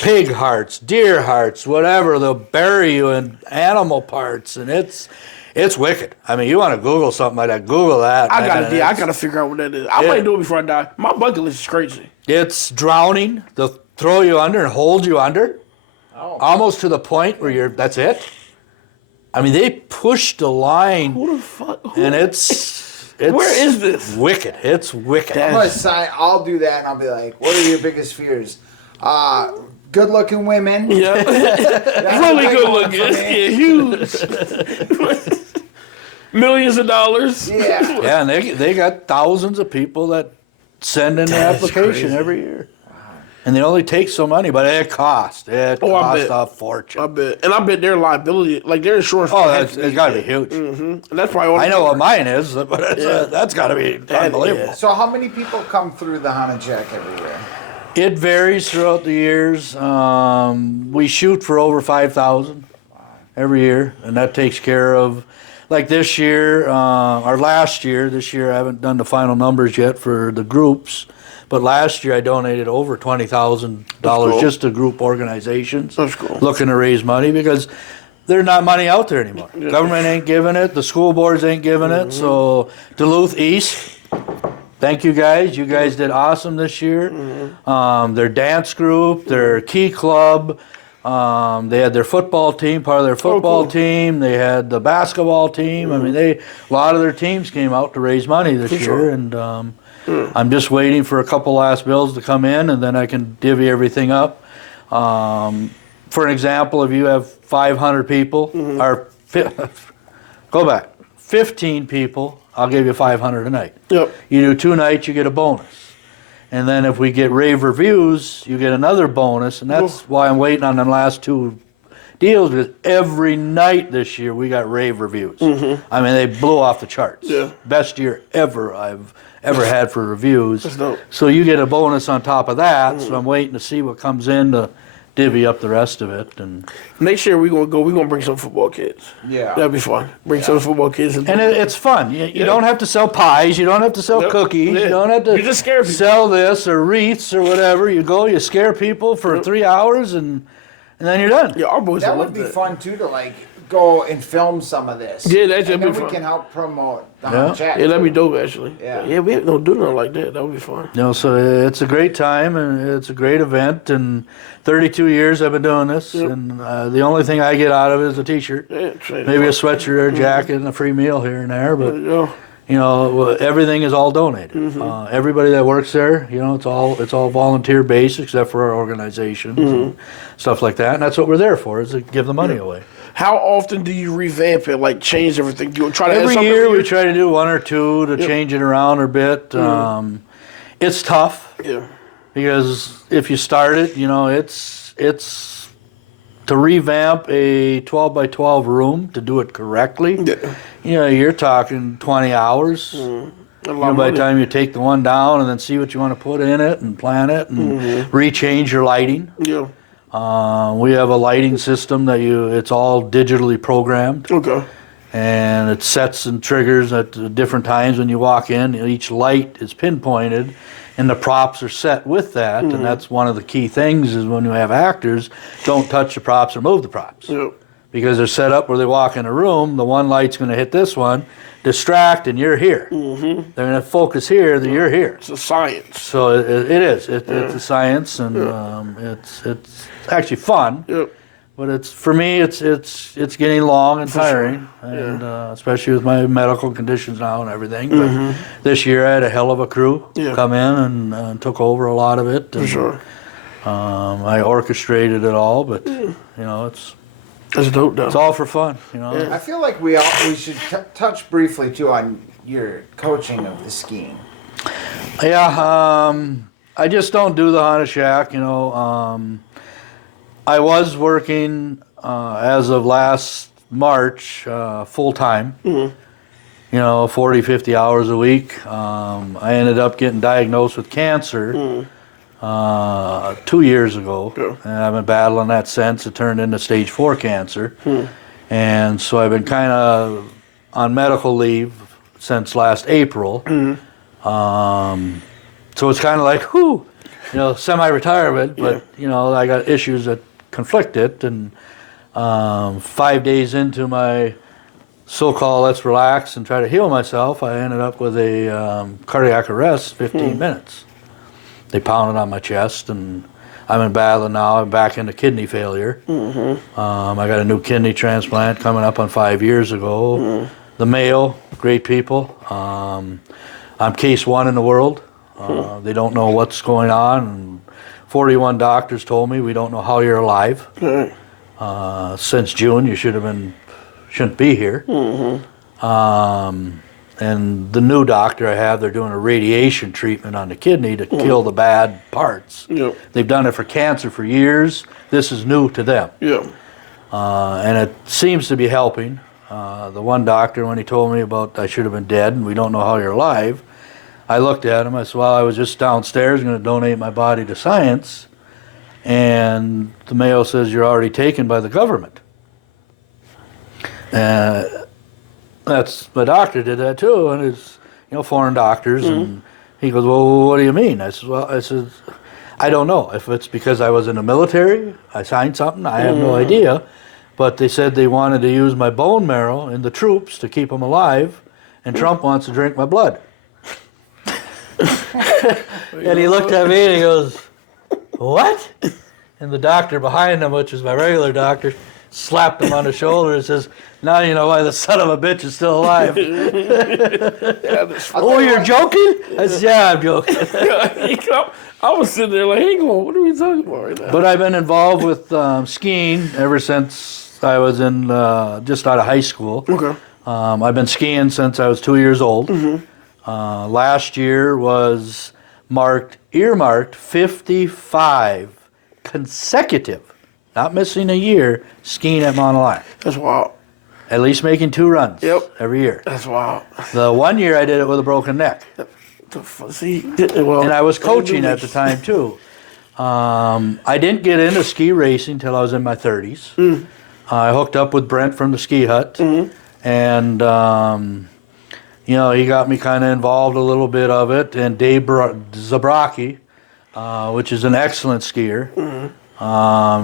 pig hearts, deer hearts, whatever, they'll bury you in animal parts, and it's wicked. I mean, you want to Google something like that, Google that. I man, gotta, and yeah, I it's- gotta figure out what that is. I Yeah. might do it before I die. My bucket list is crazy. It's drowning. They'll throw you under and hold you under, almost to the point where that's it. I mean, they push the line, Who the fuck? Who? and it's Where is this? wicked. It's wicked. I'm gonna sign. I'll do that, and I'll be like, "What are your biggest fears?" Good-looking women. Yeah, That's really a big good one looking. for me. Yeah, huge. Millions of dollars. Yeah. Yeah, and they got thousands of people that send in their That's application crazy. every year. And they only take so money, but it costs. It Oh, I costs bet. a fortune. I bet, and I bet their liability, like their insurance. Oh, has it's got to be huge. And that's probably. I know what mine is, but that's got to be unbelievable. yeah. So how many people come through the Haunted Jack every year? It varies throughout the years. We shoot for over 5,000 every year, and that takes care of, like this year, or last year. This year I haven't done the final numbers yet for the groups, but last year I donated over $20,000 cool. just to group organizations That's cool. looking to raise money because there's not money out there anymore. Government ain't giving it. The school boards ain't giving it. So Duluth East. Thank you guys. You guys did awesome this year. Their dance group, their key club, they had their football team, part of their football cool. team. They had the basketball team. I mean, a lot of their teams came out to raise money this year. sure. And I'm just waiting for a couple last bills to come in, and then I can divvy everything up. For an example, if you have 500 people, or go back, 15 people, I'll give you 500 a night. Yep. You do 2 nights, you get a bonus. And then if we get rave reviews, you get another bonus, and that's why I'm waiting on the last 2 deals, because every night this year we got rave reviews. I mean, they blew off the charts. Yeah. Best year ever I've ever had for reviews. That's dope. So you get a bonus on top of that, so I'm waiting to see what comes in to divvy up the rest of it. And Next year we're gonna bring some football kids. Yeah. That'd be fun. Bring some football kids. it's fun. You don't have to sell pies. You don't have to sell Nope. cookies. Yeah. You don't have to You just scare people. sell this or wreaths or whatever. You go, you scare people for 3 hours, and then you're done. Yeah, our boys That love would be fun too to like go and film some of this. Yeah, that'd and be then we fun. can help promote the Yeah. Haunted Jack. Yeah, that'd be dope actually. Yeah. Yeah, we don't do nothing like that. That would be fun. You know, so it's a great time and it's a great event. And 32 years I've been doing this, and the only thing I get out of it is a T-shirt, Yeah, trade maybe a sweatshirt or a jacket, and a free meal here and there. But Yeah. you know, everything is all donated. Everybody that works there, you know, it's all volunteer based except for our organizations and stuff like that. And that's what we're there for, is to give the money away. How often do you revamp it? Like change everything? Do you try to add Every something year we try to do 1 or 2 to change it around a bit. It's tough Yeah. because if you start it, you know, it's to revamp a 12 by 12 room, to do it correctly. Yeah. You know, you're talking 20 hours. A You lot know, of by the money. time you take the one down and then see what you want to put in it and plan it and rechange your lighting. Yeah. We have a lighting system that it's all digitally programmed, Okay. and it sets and triggers at different times when you walk in. Each light is pinpointed, and the props are set with that. And that's one of the key things is when you have actors, don't touch the props or move the props. Yeah. Because they're set up where they walk in a room, the one light's going to hit this one, distract, and you're here. They're going to focus here, then you're here. It's a science. So it is. It's a science, and it's actually fun. Yeah. But for me, it's getting long and For sure. tiring, and especially with my medical conditions now and everything. But this year I had a hell of a crew Yeah. come in and took over a lot of it. For And, sure. I orchestrated it all, but you know, That's dope, though. It's all for fun, you know. I feel like we should touch briefly too on your coaching of the skiing. Yeah, I just don't do the Honda Shack, you know. I was working as of last March full time, you know, 40, 50 hours a week. I ended up getting diagnosed with cancer 2 years ago, and I've been battling that since. It turned into stage 4 cancer, and so I've been kind of on medical leave since last April. So it's kind of like, whew, you know, semi-retirement, but, you know, I got issues that conflict it, and 5 days into my so-called let's relax and try to heal myself, I ended up with a cardiac arrest, 15 minutes. They pounded on my chest, and I'm in battle now. I'm back into kidney failure. I got a new kidney transplant coming up on 5 years ago. The Mayo, great people. I'm case 1 in the world. They don't know what's going on. And 41 doctors told me, we don't know how you're alive. Since June, you shouldn't be here. And the new doctor I have, they're doing a radiation treatment on the kidney to kill the bad parts. They've done it for cancer for years. This is new to them. And it seems to be helping. The one doctor, when he told me about I should have been dead and we don't know how you're alive, I looked at him, I said, well, I was just downstairs going to donate my body to science, and the Mayo says you're already taken by the government. That's my doctor did that too, and it's, you know, foreign doctors, and he goes, well, what do you mean? I said, I don't know if it's because I was in the military, I signed something, I have no idea, but they said they wanted to use my bone marrow in the troops to keep them alive, and Trump wants to drink my blood. And he looked at me and he goes, what? And the doctor behind him, which is my regular doctor, slapped him on the shoulder and says, now you know why the son of a bitch is still alive. Oh, you're joking? I said, yeah, I'm joking. I was sitting there like, hang on, what are we talking about right now? But I've been involved with skiing ever since I was in just out of high school. I've been skiing since I was 2 years old. Last year was earmarked 55 consecutive, not missing a year, skiing at Mont Lac. That's wild. At least making 2 runs every year. That's wild. The one year I did it with a broken neck. And I was coaching at the time too. I didn't get into ski racing until I was in my 30s. I hooked up with Brent from the ski hut, and you know, he got me kind of involved a little bit of it. And Dave Zabrocki, which is an excellent skier,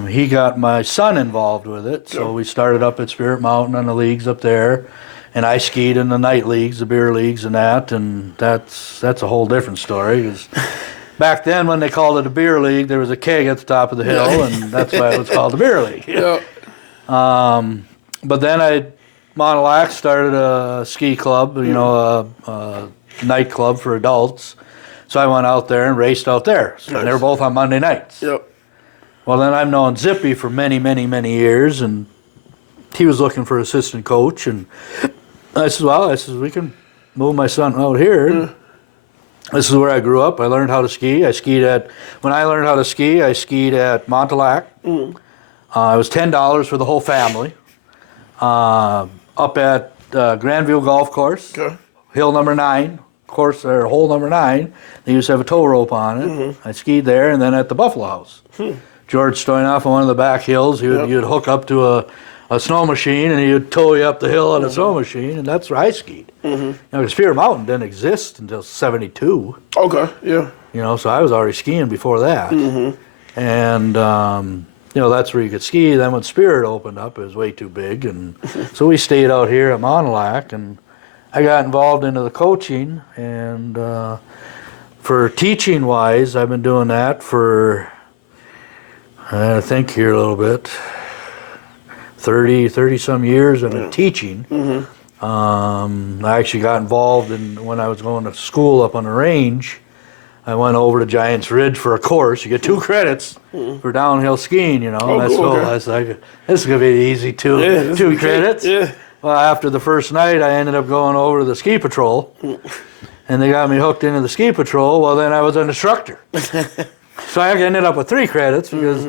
he got my son involved with it. So we started up at Spirit Mountain on the leagues up there, and I skied in the night leagues, the beer leagues, and that. And that's a whole different story. 'Cause back then, when they called it a beer league, there was a keg at the top of the hill, and that's why it was called a beer league. But then Mont Lac started a ski club, you know, a nightclub for adults. So I went out there and raced out there. So they were both on Monday nights. Well, then I've known Zippy for many, many, many years, and he was looking for assistant coach. And I said, well, we can move my son out here. This is where I grew up. I learned how to ski. When I learned how to ski, I skied at Mont Lac. It was $10 for the whole family. Up at Grandview Golf Course, hill number 9, course or hole number 9. They used to have a tow rope on it. I skied there, and then at the Buffalo House. George Stoynoff on one of the back hills, you'd hook up to a snow machine, and he'd tow you up the hill on a snow machine, and that's where I skied. You know, Spirit Mountain didn't exist until '72. You know, so I was already skiing before that. And you know, that's where you could ski. Then when Spirit opened up, it was way too big, and so we stayed out here at Mont Lac, and I got involved into the coaching, and for teaching wise, I've been doing that for, I think here a little bit, 30 some years I've been teaching. I actually got involved in when I was going to school up on the range. I went over to Giants Ridge for a course. You get 2 credits for downhill skiing, you know. Oh, and cool, okay. I was like, this is gonna be easy. Two this will be credits. good. Yeah. Well, after the first night, I ended up going over to the ski patrol, and they got me hooked into the ski patrol. Well, then I was an instructor, so I ended up with 3 credits because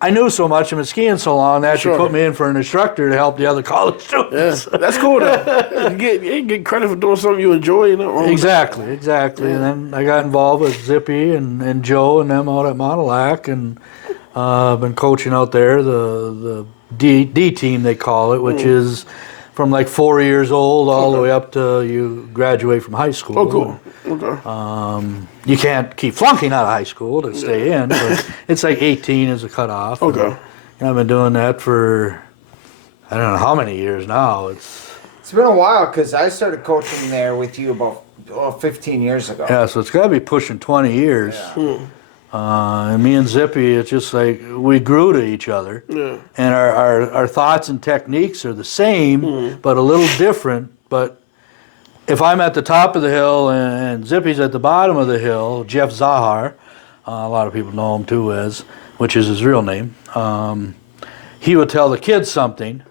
I knew so much and been skiing so long. They actually put me in for an instructor to help the other college students. Yeah. That's cool though. You get credit for doing something you enjoy, you know. Exactly. And then I got involved with Zippy and Joe and them out at Montauk, and been coaching out there, the D team they call it, which is from like 4 years old all the way up to you graduate from high school. Oh, cool. Okay. You can't keep flunking out of high school to stay in, but it's like 18 is a cutoff. Okay. And I've been doing that for I don't know how many years now. It's been a while because I started coaching there with you about 15 years ago. yeah, so it's got to be pushing 20 years. Yeah. And me and Zippy, it's just like we grew to each other. Yeah. And our thoughts and techniques are the same, but a little different. But if I'm at the top of the hill and Zippy's at the bottom of the hill, Jeff Zahar, a lot of people know him too as, which is his real name, he would tell the kids something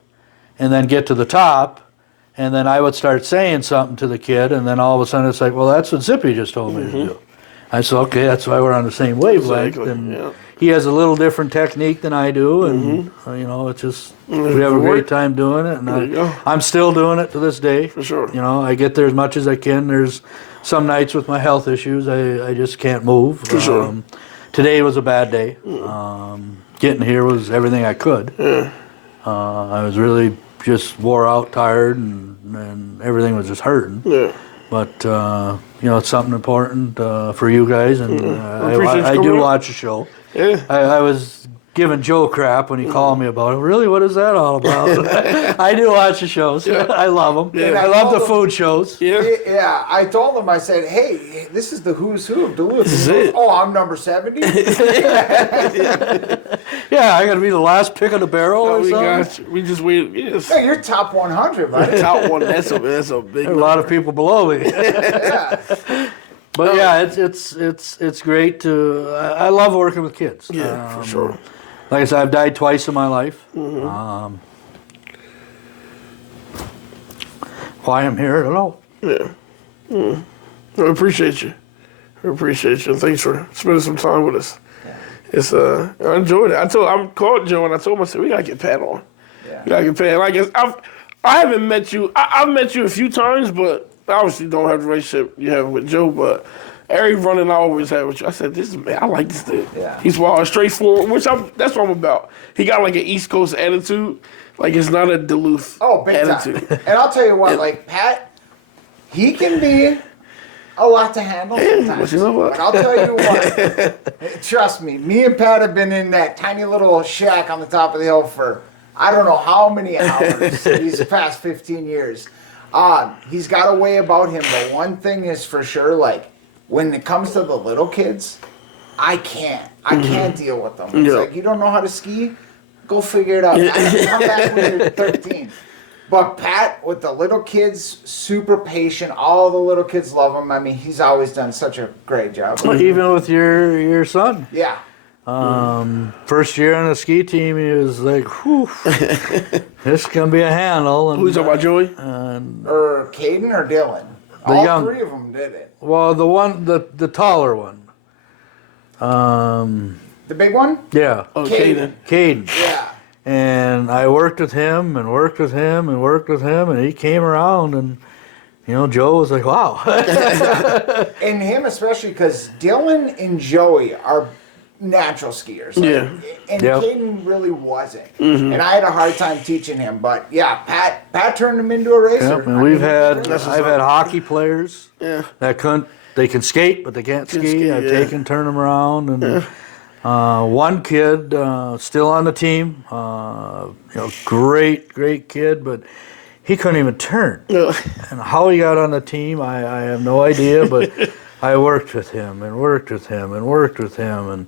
and then get to the top, and then I would start saying something to the kid, and then all of a sudden it's like, well, that's what Zippy just told me to do. I said, okay, that's why we're on the same wavelength. Exactly, And yeah. he has a little different technique than I do, and you know, it's just we have a great time doing it, There you and go. I'm still doing it to this day. For sure. You know, I get there as much as I can. There's some nights with my health issues, I just can't move. For sure. Today was a bad day. Getting here was everything I could. Yeah. I was really just wore out, tired, and everything was just hurting. Yeah. But you know, it's something important for you guys, and appreciate you I do coming on. watch the show. Yeah. I was giving Joe crap when he called me about it. Really, what is that all about? I do watch the shows. I love them. Yeah. I love the food shows. Yeah. Yeah, I told him, I said, hey, this is the who's who of Duluth. This is He goes, it. oh, I'm number 70? Yeah, I got to be the last pick of the barrel Oh, or we something. got you. We just wait. Yes. Hey, you're top 100, buddy. Top one. That's a big. There are a lot of people below me. Yeah. But yeah, it's great to. I love working with kids. Yeah, for sure. Like I said, I've died twice in my life. Why I'm here, I don't know. Yeah. I appreciate you. I appreciate you. Thanks for spending some time with us. It's I enjoyed it. I called Joe and I told him, I said, we gotta get Pat on. Yeah. We gotta get Pat. Like I haven't met you. I've met you a few times, but I obviously don't have the relationship you have with Joe. But every running I always had with you, I said, this is man. I like this dude. Yeah. He's wild, straightforward. That's what I'm about. He got like an East Coast attitude. Like it's not a Duluth Oh, big attitude. time. And I'll tell you what, like, Pat, he can be a lot to handle sometimes. but you know what? But I'll tell you what, trust me and Pat have been in that tiny little shack on the top of the hill for I don't know how many hours these past 15 years. He's got a way about him, but one thing is for sure, like, when it comes to the little kids, I can't deal with them. It's Yeah. like, you don't know how to ski? Go figure it out. Come back when you're 13. But Pat, with the little kids, super patient. All the little kids love him. I mean, he's always done such a great job. Even with your son. Yeah. First year on the ski team, he was like, whew, this can be a handle. And, Who's talking about, Joey? Or Caden or Dylan. The All young- three of them did it. well, the taller one. The big one? Yeah, Okay Caden. then. Caden. Yeah. And I worked with him and worked with him and worked with him, and he came around, and you know, Joe was like, wow. And him especially, because Dylan and Joey are natural skiers. Like, Yeah. And Yep. Caden really wasn't. And I had a hard time teaching him. But yeah, Pat turned him into a racer. Yep, and I we've mean, had I've had hockey players Yeah. that they can skate but they can't ski. ski, I've yeah. taken turn them around, and one kid still on the team, you know, great kid, but he couldn't even turn. Yeah. And how he got on the team, I have no idea, but I worked with him and worked with him and worked with him, and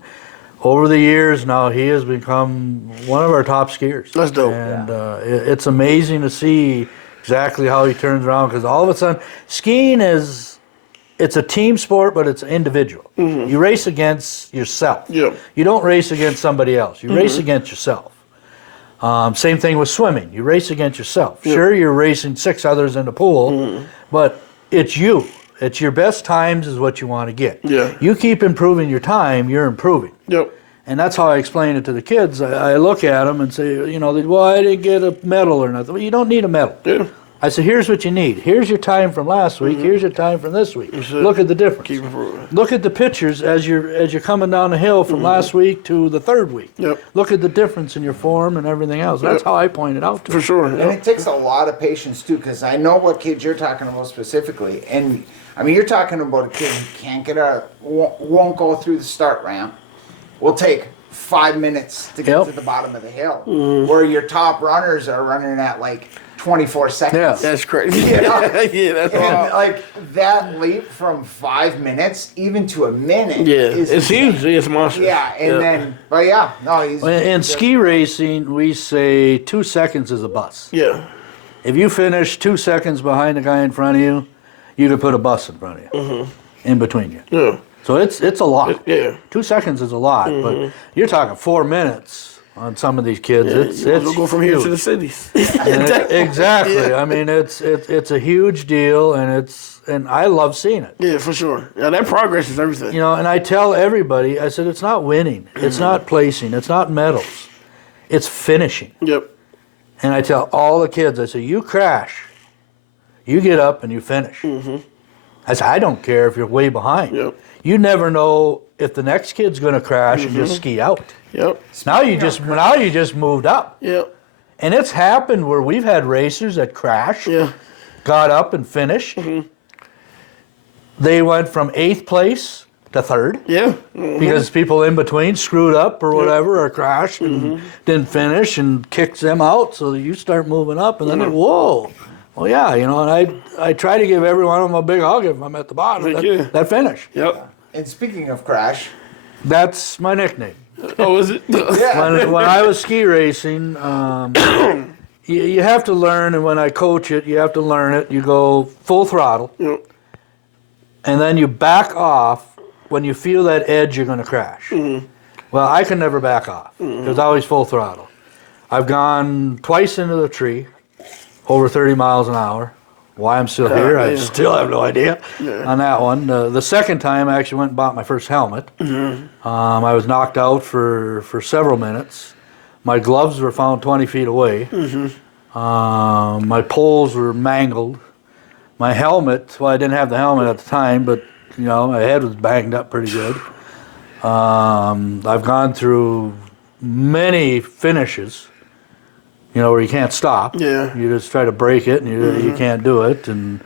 over the years now he has become one of our top skiers. That's dope. And it's amazing to see exactly how he turns around, because all of a sudden skiing is it's a team sport, but it's individual. You race against yourself. Yeah. You don't race against somebody else. You race against yourself. Same thing with swimming. You race against yourself. Sure, you're racing 6 others in the pool, but it's you. It's your best times is what you want to get. Yeah. You keep improving your time, you're improving. Yep. And that's how I explain it to the kids. I look at them and say, well, I didn't get a medal or nothing. Well, you don't need a medal. Yeah. I said, here's what you need. Here's your time from last week. Here's your time from this week. Look at the difference. Keep improving. Look at the pictures as you're coming down the hill from last week to the 3rd week. Yep. Look at the difference in your form and everything else. That's how I point it out to For them. sure. And Yeah. it takes a lot of patience too, because I know what kids you're talking about specifically. And I mean, you're talking about a kid who can't get out, won't go through the start ramp, will take 5 minutes to get Yep. to the bottom of the hill, where your top runners are running at like 24 seconds. Yeah. That's crazy. You know? Yeah, that's And wild. like that leap from 5 minutes even to a minute Yeah, is it's huge. It's monstrous. Yeah, and then, but yeah, no, he's. In ski racing, we say 2 seconds is a bus. Yeah. If you finish 2 seconds behind the guy in front of you, you could put a bus in front of you, in between you. Yeah. So it's a lot. Yeah. 2 seconds is a lot, but you're talking 4 minutes on some of these kids. We'll go from here huge. to the cities. Exactly. I mean, it's a huge deal, and I love seeing it. Yeah, for sure. Yeah, that progress is everything. And I tell everybody, I said, it's not winning, it's not placing, it's not medals, it's finishing. Yep. And I tell all the kids, I say, you crash, you get up and you finish. I say, I don't care if you're way behind. Yep. You never know if the next kid's going to crash and just ski out. Yep. Now you just moved up. Yep. And it's happened where we've had racers that crashed, Yeah. got up and finished. They went from 8th place to 3rd Yeah. because people in between screwed up or whatever or crashed and didn't finish and kicks them out. So you start moving up and then they, whoa. Well, yeah, and I try to give every one of them a big hug if I'm at the bottom. Thank you. That finish. Yep. And speaking of crash, That's my nickname. Oh, is it? yeah, When I was ski racing, you have to learn, and when I coach it, you have to learn it. You go full throttle, Yep. and then you back off when you feel that edge you're going to crash. Well, I can never back off because I always full throttle. I've gone twice into the tree, over 30 miles an hour. Why I'm still here, I still have no idea on that one. The second time, I actually went and bought my first helmet. I was knocked out for several minutes. My gloves were found 20 feet away. My poles were mangled. My helmet, well, I didn't have the helmet at the time, but my head was banged up pretty good. I've gone through many finishes, where you can't stop. Yeah. You just try to break it, and you can't do it, and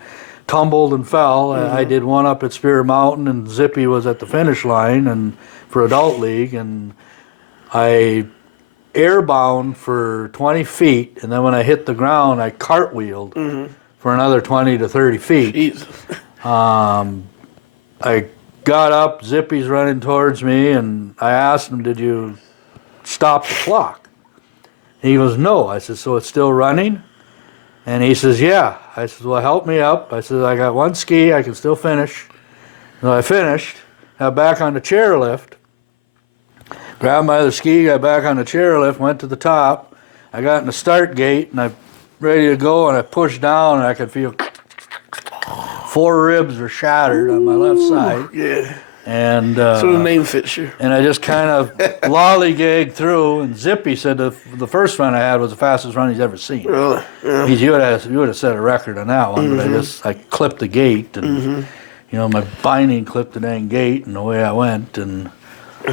tumbled and fell. I did one up at Spear Mountain, and Zippy was at the finish line, and for Adult League, and I airbound for 20 feet, and then when I hit the ground, I cartwheeled for another 20 to 30 feet. Jesus. I got up, Zippy's running towards me, and I asked him, did you stop the clock? He goes, no. I said, so it's still running? And he says, yeah. I said, well, help me up. I said, I got one ski, I can still finish. So I finished, got back on the chairlift, grabbed my other ski, got back on the chairlift, went to the top. I got in the start gate, and I'm ready to go, and I pushed down, and I could feel 4 ribs were shattered on my left side. Yeah. And So the name fits you. and I just kind of lollygagged through. And Zippy said the first run I had was the fastest run he's ever seen. Really? Yeah. You would have set a record on that one, but I clipped the gate, and my binding clipped the dang gate, and away I went.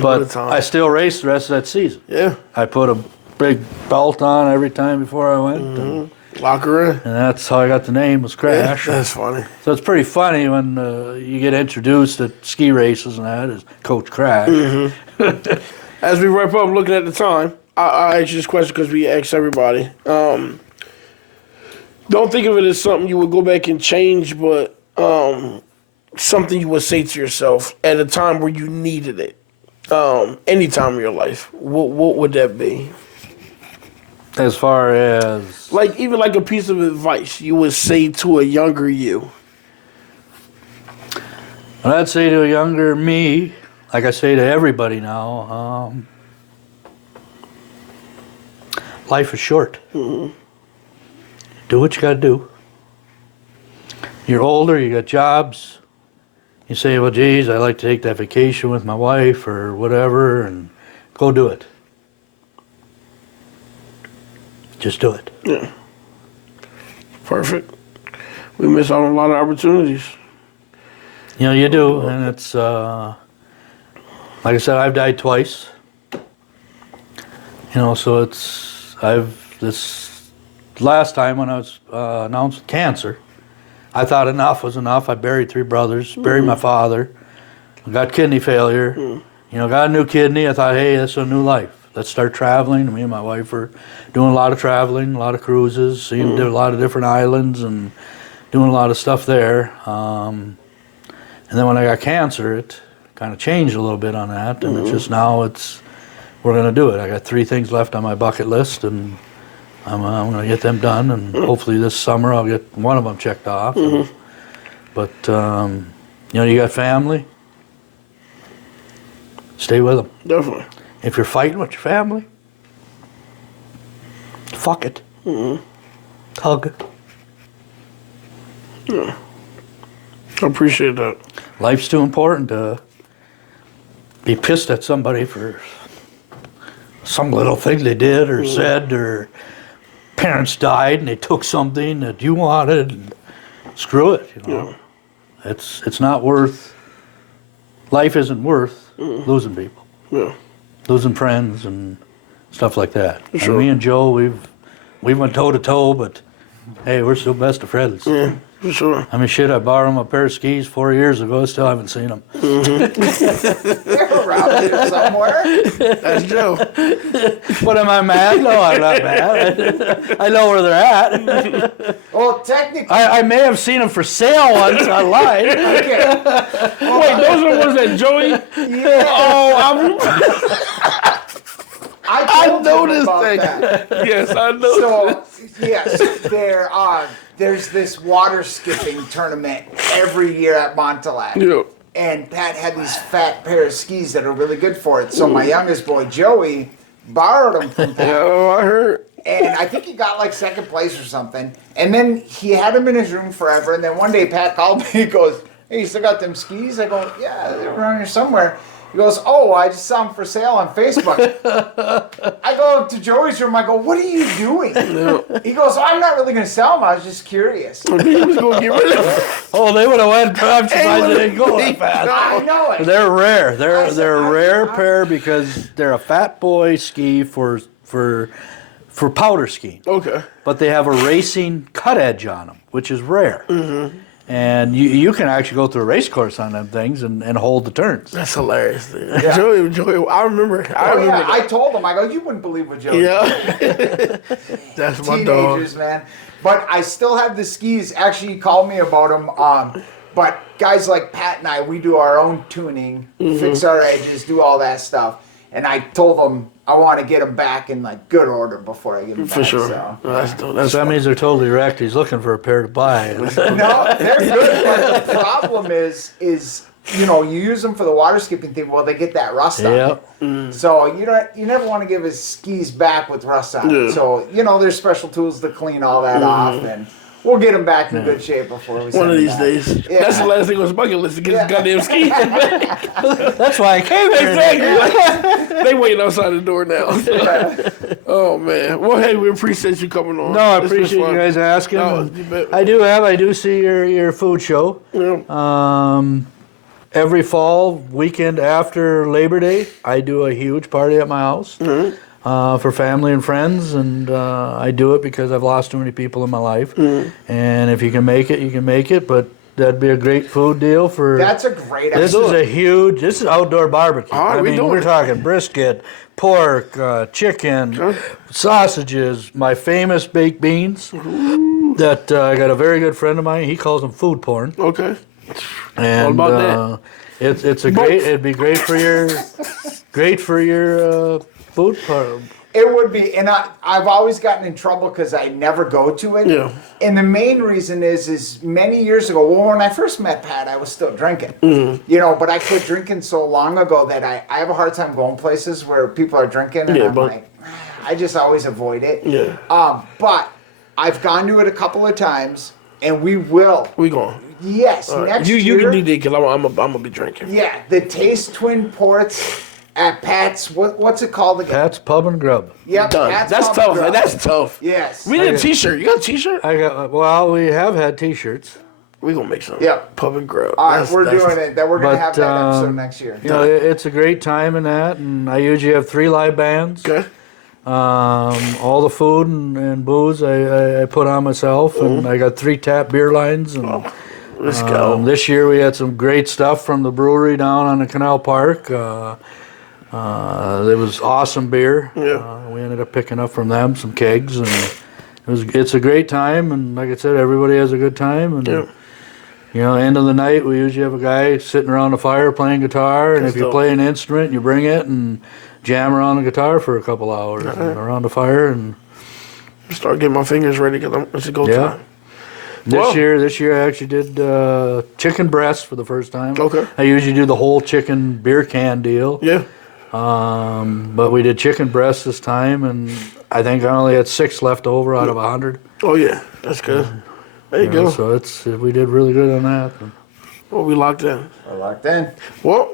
But time. I still raced the rest of that season. Yeah. I put a big belt on every time before I went, and Locker in. that's how I got the name, was Crash. That's funny. So it's pretty funny when you get introduced at ski races and that as Coach Crash. As we wrap up, looking at the time, I asked you this question because we asked everybody. Don't think of it as something you would go back and change, but something you would say to yourself at a time where you needed it. Any time in your life. What would that be? As far as Like, even like a piece of advice you would say to a younger you. What I'd say to a younger me, like I say to everybody now, life is short. Do what you got to do. You're older, you got jobs. You say, well, geez, I'd like to take that vacation with my wife or whatever, and go do it. Just do it. Yeah. Perfect. We miss out on a lot of opportunities. You know, you do, and it's, like I said, I've died twice. You know, so this last time when I was announced with cancer, I thought enough was enough. I buried 3 brothers, buried my father, got kidney failure, you know, got a new kidney. I thought, hey, that's a new life. Let's start traveling. Me and my wife were doing a lot of traveling, a lot of cruises, seeing a lot of different islands and doing a lot of stuff there. And then when I got cancer, it kind of changed a little bit on that, and it's just now we're going to do it. I got 3 things left on my bucket list, and I'm going to get them done, and hopefully this summer I'll get one of them checked off. But, you know, you got family, stay with them. Definitely. If you're fighting with your family, fuck it. Hug. Yeah. I appreciate that. Life's too important to be pissed at somebody for some little thing they did or said, or parents died and they took something that you wanted. And screw it, you know. Yeah. It's not worth. Life isn't worth losing people. Yeah. Losing friends and stuff like that. Sure. And me and Joe, we went toe to toe, but hey, we're still best of friends. Yeah, for sure. I mean, shit, I borrowed him a pair of skis 4 years ago. Still haven't seen them. They're around here somewhere. That's Joe. What, am I mad? No, I'm not mad. I know where they're at. Well, technically, I may have seen them for sale once online. okay. Wait, those are the ones that Joey? Yeah. Oh, I told know him this about thing. that. yes, I know. So yes, there's this water skipping tournament every year at Montauk. Yeah. And Pat had these fat pair of skis that are really good for it. So my youngest boy Joey borrowed them from Pat. Yeah, I heard. And I think he got like second place or something. And then he had them in his room forever. And then one day Pat called me. He goes, "Hey, you still got them skis?" I go, "Yeah, they're around here somewhere." He goes, "Oh, I just saw them for sale on Facebook." I go to Joey's room. I go, "What are you doing?" He goes, "I'm not really going to sell them. I was just curious." He was going to get rid of them. Oh, they would have went. I'm surprised they didn't go that fast. I know it. They're rare. They're a rare I- pair because they're a fat boy ski for powder skiing. Okay. But they have a racing cut edge on them, which is rare. And you can actually go through a race course on them things and hold the turns. That's hilarious. Dude. Joey, I remember. I remember Yeah, I that. told him. I go, "You wouldn't believe what Joey." Yeah. That's my dog. Teenagers, man. But I still have the skis. Actually, he called me about them. But guys like Pat and I, we do our own tuning, fix our edges, do all that stuff. And I told them I want to get them back in like good order before I give them back. For sure. So. That's dope. That's So that means they're totally wrecked. He's looking for a pair to buy. No, they're good. But the problem is you know, you use them for the water skipping thing. Well, they get that rust on Yep. it. So you never want to give his skis back with rust on Yeah. it. So you know, there's special tools to clean all that off, and we'll get them back in good shape before we. one send of them these back. days. Yeah. That's the last thing on his bucket list to get his goddamn skis back. That's why I came here. Exactly. They waiting outside the door now. Oh man. Well, hey, we appreciate you coming on. No, I It's been appreciate fun. you guys asking. No, you bet. I do see your food show. Yeah. Every fall weekend after Labor Day, I do a huge party at my house for family and friends, and I do it because I've lost too many people in my life. And if you can make it, you can make it. But that'd be a great food deal for. That's a great This idea. is outdoor barbecue. All right, I we mean, doing we're it. talking brisket, pork, chicken, sausages, my famous baked beans. That I got a very good friend of mine. He calls them food porn. Okay. And What about it's a great. It'd be great for your food It would be, and I've always gotten in trouble because I never go to it. Yeah. And the main reason is many years ago, well, when I first met Pat, I was still drinking. Mm-hmm. You know, but I quit drinking so long ago that I have a hard time going places where people are drinking, and I'm like, I just always avoid it. Yeah. But I've gone to it a couple of times, and we will. We going. Yes, next You year. can do that because I'm gonna be drinking. Yeah, the Taste Twin Ports at Pat's. What's it called again? Pat's Pub and Grub. Yep, Done. Pat's That's Pub tough. and Grub. That's tough. Yes. We need a T-shirt. You got a T-shirt? We have had T-shirts. We gonna make some. Yep. Pub and Grub. All right, we're doing it. That we're gonna But, have that episode next year. You know, it's a great time in that, and I usually have 3 live bands. Okay. All the food and booze I put on myself, and I got 3 tap beer lines. And Let's go. this year we had some great stuff from the brewery down on the Canal Park. There was awesome beer. Yeah. We ended up picking up from them some kegs, and it's a great time. And like I said, everybody has a good time. And Yeah. you know, end of the night we usually have a guy sitting around the fire playing guitar, and That's if you dope. play an instrument, you bring it and jam around the guitar for a couple hours around the fire. And Start getting my fingers ready because it's a go Yeah. time. this Whoa. year I actually did chicken breast for the first time. Okay. I usually do the whole chicken beer can deal. Yeah. But we did chicken breast this time, and I think I only had 6 left over out of 100. Oh yeah. That's good. There you go. So we did really good on that. Well, we locked in. We're locked in. Well,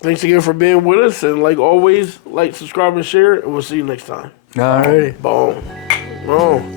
thanks again for being with us, and like always, like, subscribe, and share, and we'll see you next time. All righty. Boom. Boom.